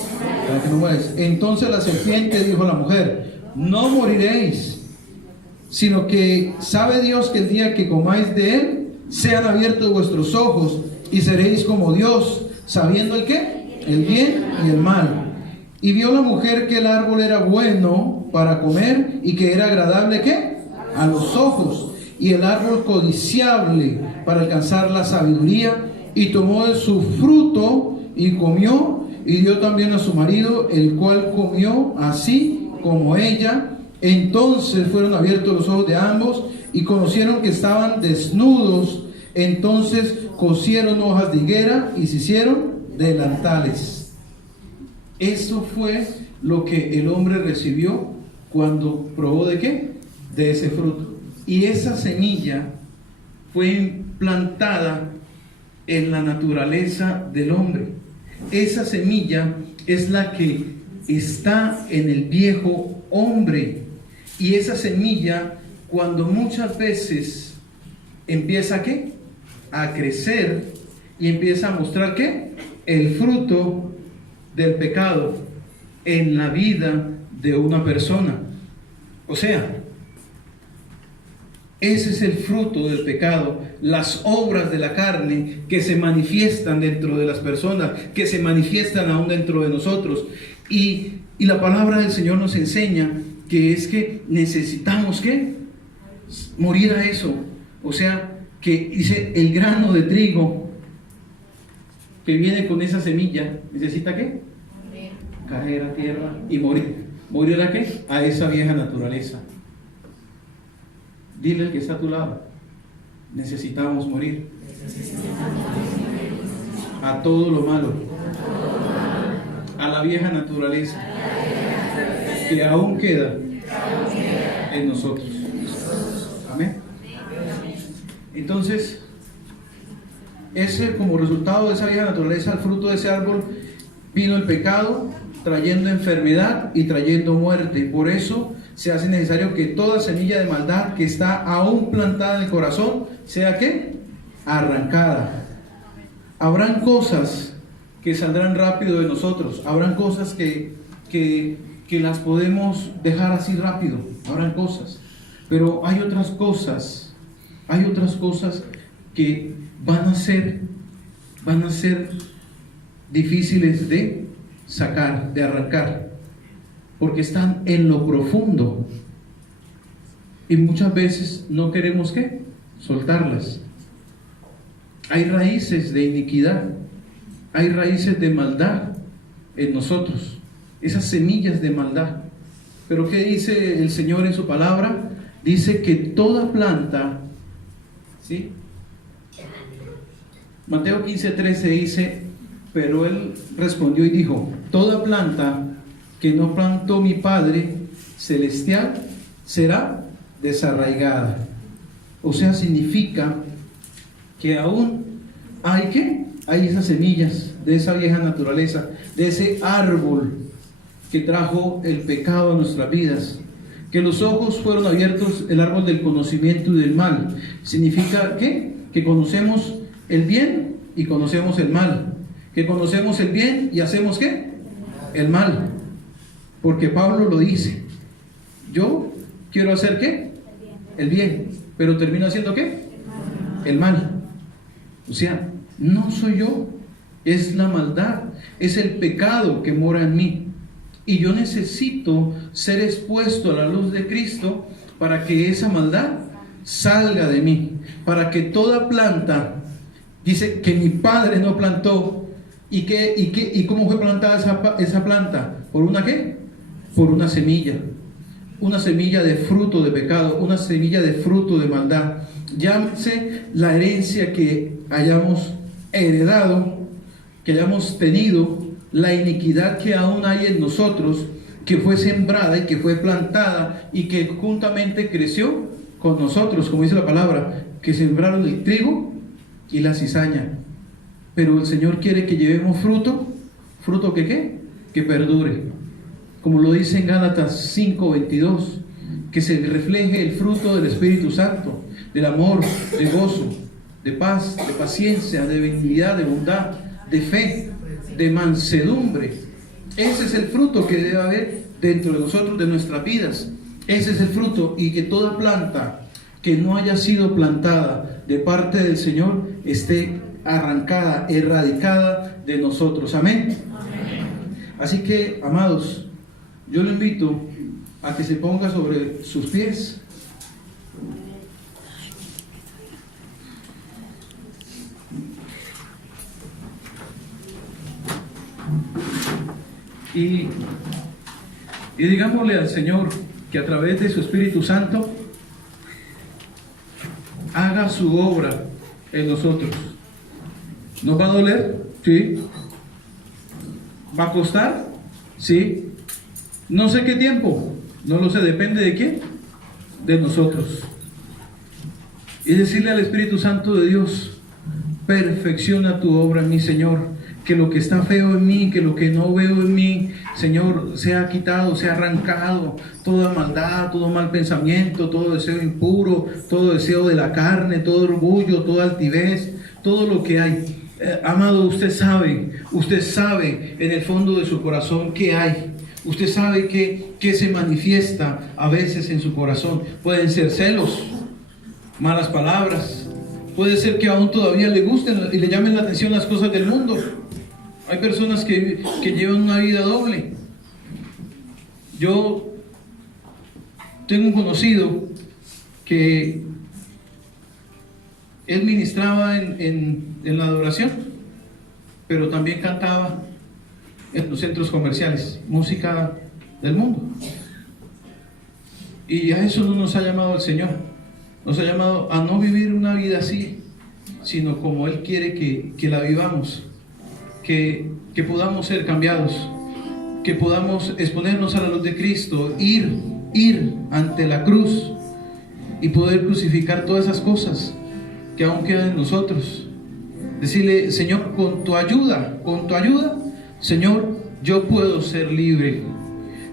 Para que no mueráis. Entonces la serpiente dijo a la mujer: no moriréis, sino que sabe Dios que el día que comáis de él, sean abiertos vuestros ojos, y seréis como Dios, sabiendo el qué, el bien y el mal. Y vio la mujer que el árbol era bueno para comer, y que era agradable ¿qué? A los ojos, y el árbol codiciable para alcanzar la sabiduría, y tomó de su fruto y comió, y dio también a su marido, el cual comió así como ella. Entonces fueron abiertos los ojos de ambos, y conocieron que estaban desnudos. Entonces cosieron hojas de higuera y se hicieron delantales. Eso fue lo que el hombre recibió cuando probó ¿de qué? De ese fruto. Y esa semilla fue implantada en la naturaleza del hombre. Esa semilla es la que está en el viejo hombre. Y esa semilla, cuando muchas veces empieza ¿qué? A crecer y empieza a mostrar ¿qué? El fruto del pecado en la vida de una persona. O sea, ese es el fruto del pecado, las obras de la carne que se manifiestan dentro de las personas, que se manifiestan aún dentro de nosotros. Y la palabra del Señor nos enseña que es que necesitamos ¿qué? Morir a eso. O sea, que dice el grano de trigo que viene con esa semilla, ¿necesita qué? Caer a tierra y morir. ¿Morir a qué? A esa vieja naturaleza. Dile al que está a tu lado, necesitamos morir a todo lo malo, a la vieja naturaleza que aún queda en nosotros. Amén. Entonces, ese, como resultado de esa vieja naturaleza, al fruto de ese árbol vino el pecado, trayendo enfermedad y trayendo muerte. Por eso se hace necesario que toda semilla de maldad que está aún plantada en el corazón sea ¿qué? Arrancada. Habrán cosas que saldrán rápido de nosotros, habrán cosas que las podemos dejar así rápido, habrán cosas, pero hay otras cosas que van a ser difíciles de sacar, de arrancar, porque están en lo profundo y muchas veces no queremos ¿qué? Soltarlas. Hay raíces de iniquidad, hay raíces de maldad en nosotros, esas semillas de maldad. Pero ¿qué dice el Señor en su palabra? Dice que toda planta, ¿sí? Mateo 15:13 dice: pero él respondió y dijo: toda planta que no plantó mi Padre Celestial será desarraigada. O sea, significa que aún hay esas semillas de esa vieja naturaleza, de ese árbol que trajo el pecado a nuestras vidas. Que los ojos fueron abiertos, el árbol del conocimiento y del mal. Significa ¿qué? Que conocemos el bien y conocemos el mal. Que conocemos el bien y hacemos ¿qué? El mal. Porque Pablo lo dice: yo quiero hacer ¿qué? El bien, pero termino haciendo ¿qué? El mal. O sea, no soy yo, es la maldad, es el pecado que mora en mí. Y yo necesito ser expuesto a la luz de Cristo para que esa maldad salga de mí, para que toda planta, dice que mi Padre no plantó. ¿Y cómo fue plantada esa planta? ¿Por una qué? Por una semilla de fruto de pecado, una semilla de fruto de maldad. Llámese la herencia que hayamos heredado, que hayamos tenido, la iniquidad que aún hay en nosotros, que fue sembrada y que fue plantada y que juntamente creció con nosotros, como dice la palabra, que sembraron el trigo y la cizaña. Pero el Señor quiere que llevemos fruto que ¿qué? Que perdure. Como lo dice en Gálatas 5:22, que se refleje el fruto del Espíritu Santo, del amor, de gozo, de paz, de paciencia, de benignidad, de bondad, de fe, de mansedumbre. Ese es el fruto que debe haber dentro de nosotros, de nuestras vidas. Ese es el fruto, y que toda planta que no haya sido plantada de parte del Señor esté arrancada, erradicada de nosotros. Amén. Así que, amados, yo lo invito a que se ponga sobre sus pies. Y digámosle al Señor que a través de su Espíritu Santo haga su obra en nosotros. ¿Nos va a doler? Sí. ¿Va a costar? Sí. No sé qué tiempo, no lo sé, depende de quién, de nosotros. Y decirle al Espíritu Santo de Dios: perfecciona tu obra en mí, Señor. Que lo que está feo en mí, que lo que no veo en mí, Señor, sea quitado, sea arrancado. Toda maldad, todo mal pensamiento, todo deseo impuro, todo deseo de la carne, todo orgullo, toda altivez, todo lo que hay. Amado, usted sabe en el fondo de su corazón qué hay. Usted sabe que se manifiesta a veces en su corazón. Pueden ser celos, malas palabras. Puede ser que aún todavía le gusten y le llamen la atención las cosas del mundo. Hay personas que llevan una vida doble. Yo tengo un conocido que él ministraba en la adoración, pero también cantaba en los centros comerciales, música del mundo. Y a eso no nos ha llamado el Señor. Nos ha llamado a no vivir una vida así, sino como Él quiere que la vivamos. Que podamos ser cambiados, que podamos exponernos a la luz de Cristo, ir ante la cruz y poder crucificar todas esas cosas que aún quedan en nosotros. Decirle: Señor, con tu ayuda, Señor, yo puedo ser libre,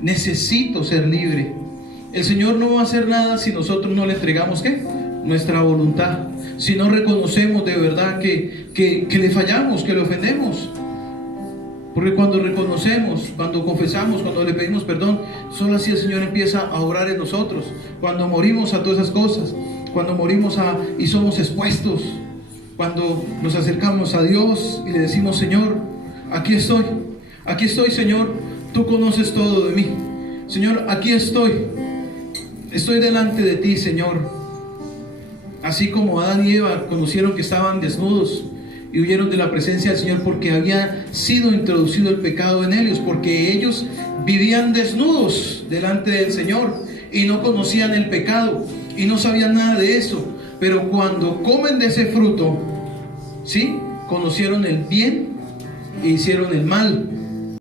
necesito ser libre. El Señor no va a hacer nada si nosotros no le entregamos ¿qué? Nuestra voluntad, si no reconocemos de verdad que le fallamos, que le ofendemos. Porque cuando reconocemos, cuando confesamos, cuando le pedimos perdón, solo así el Señor empieza a obrar en nosotros. Cuando morimos a todas esas cosas, cuando morimos y somos expuestos, cuando nos acercamos a Dios y le decimos: Señor, aquí estoy, Señor, tú conoces todo de mí. Señor, aquí estoy delante de ti, Señor. Así como Adán y Eva conocieron que estaban desnudos y huyeron de la presencia del Señor porque había sido introducido el pecado en ellos, porque ellos vivían desnudos delante del Señor y no conocían el pecado y no sabían nada de eso. Pero cuando comen de ese fruto, ¿sí?, conocieron el bien e hicieron el mal.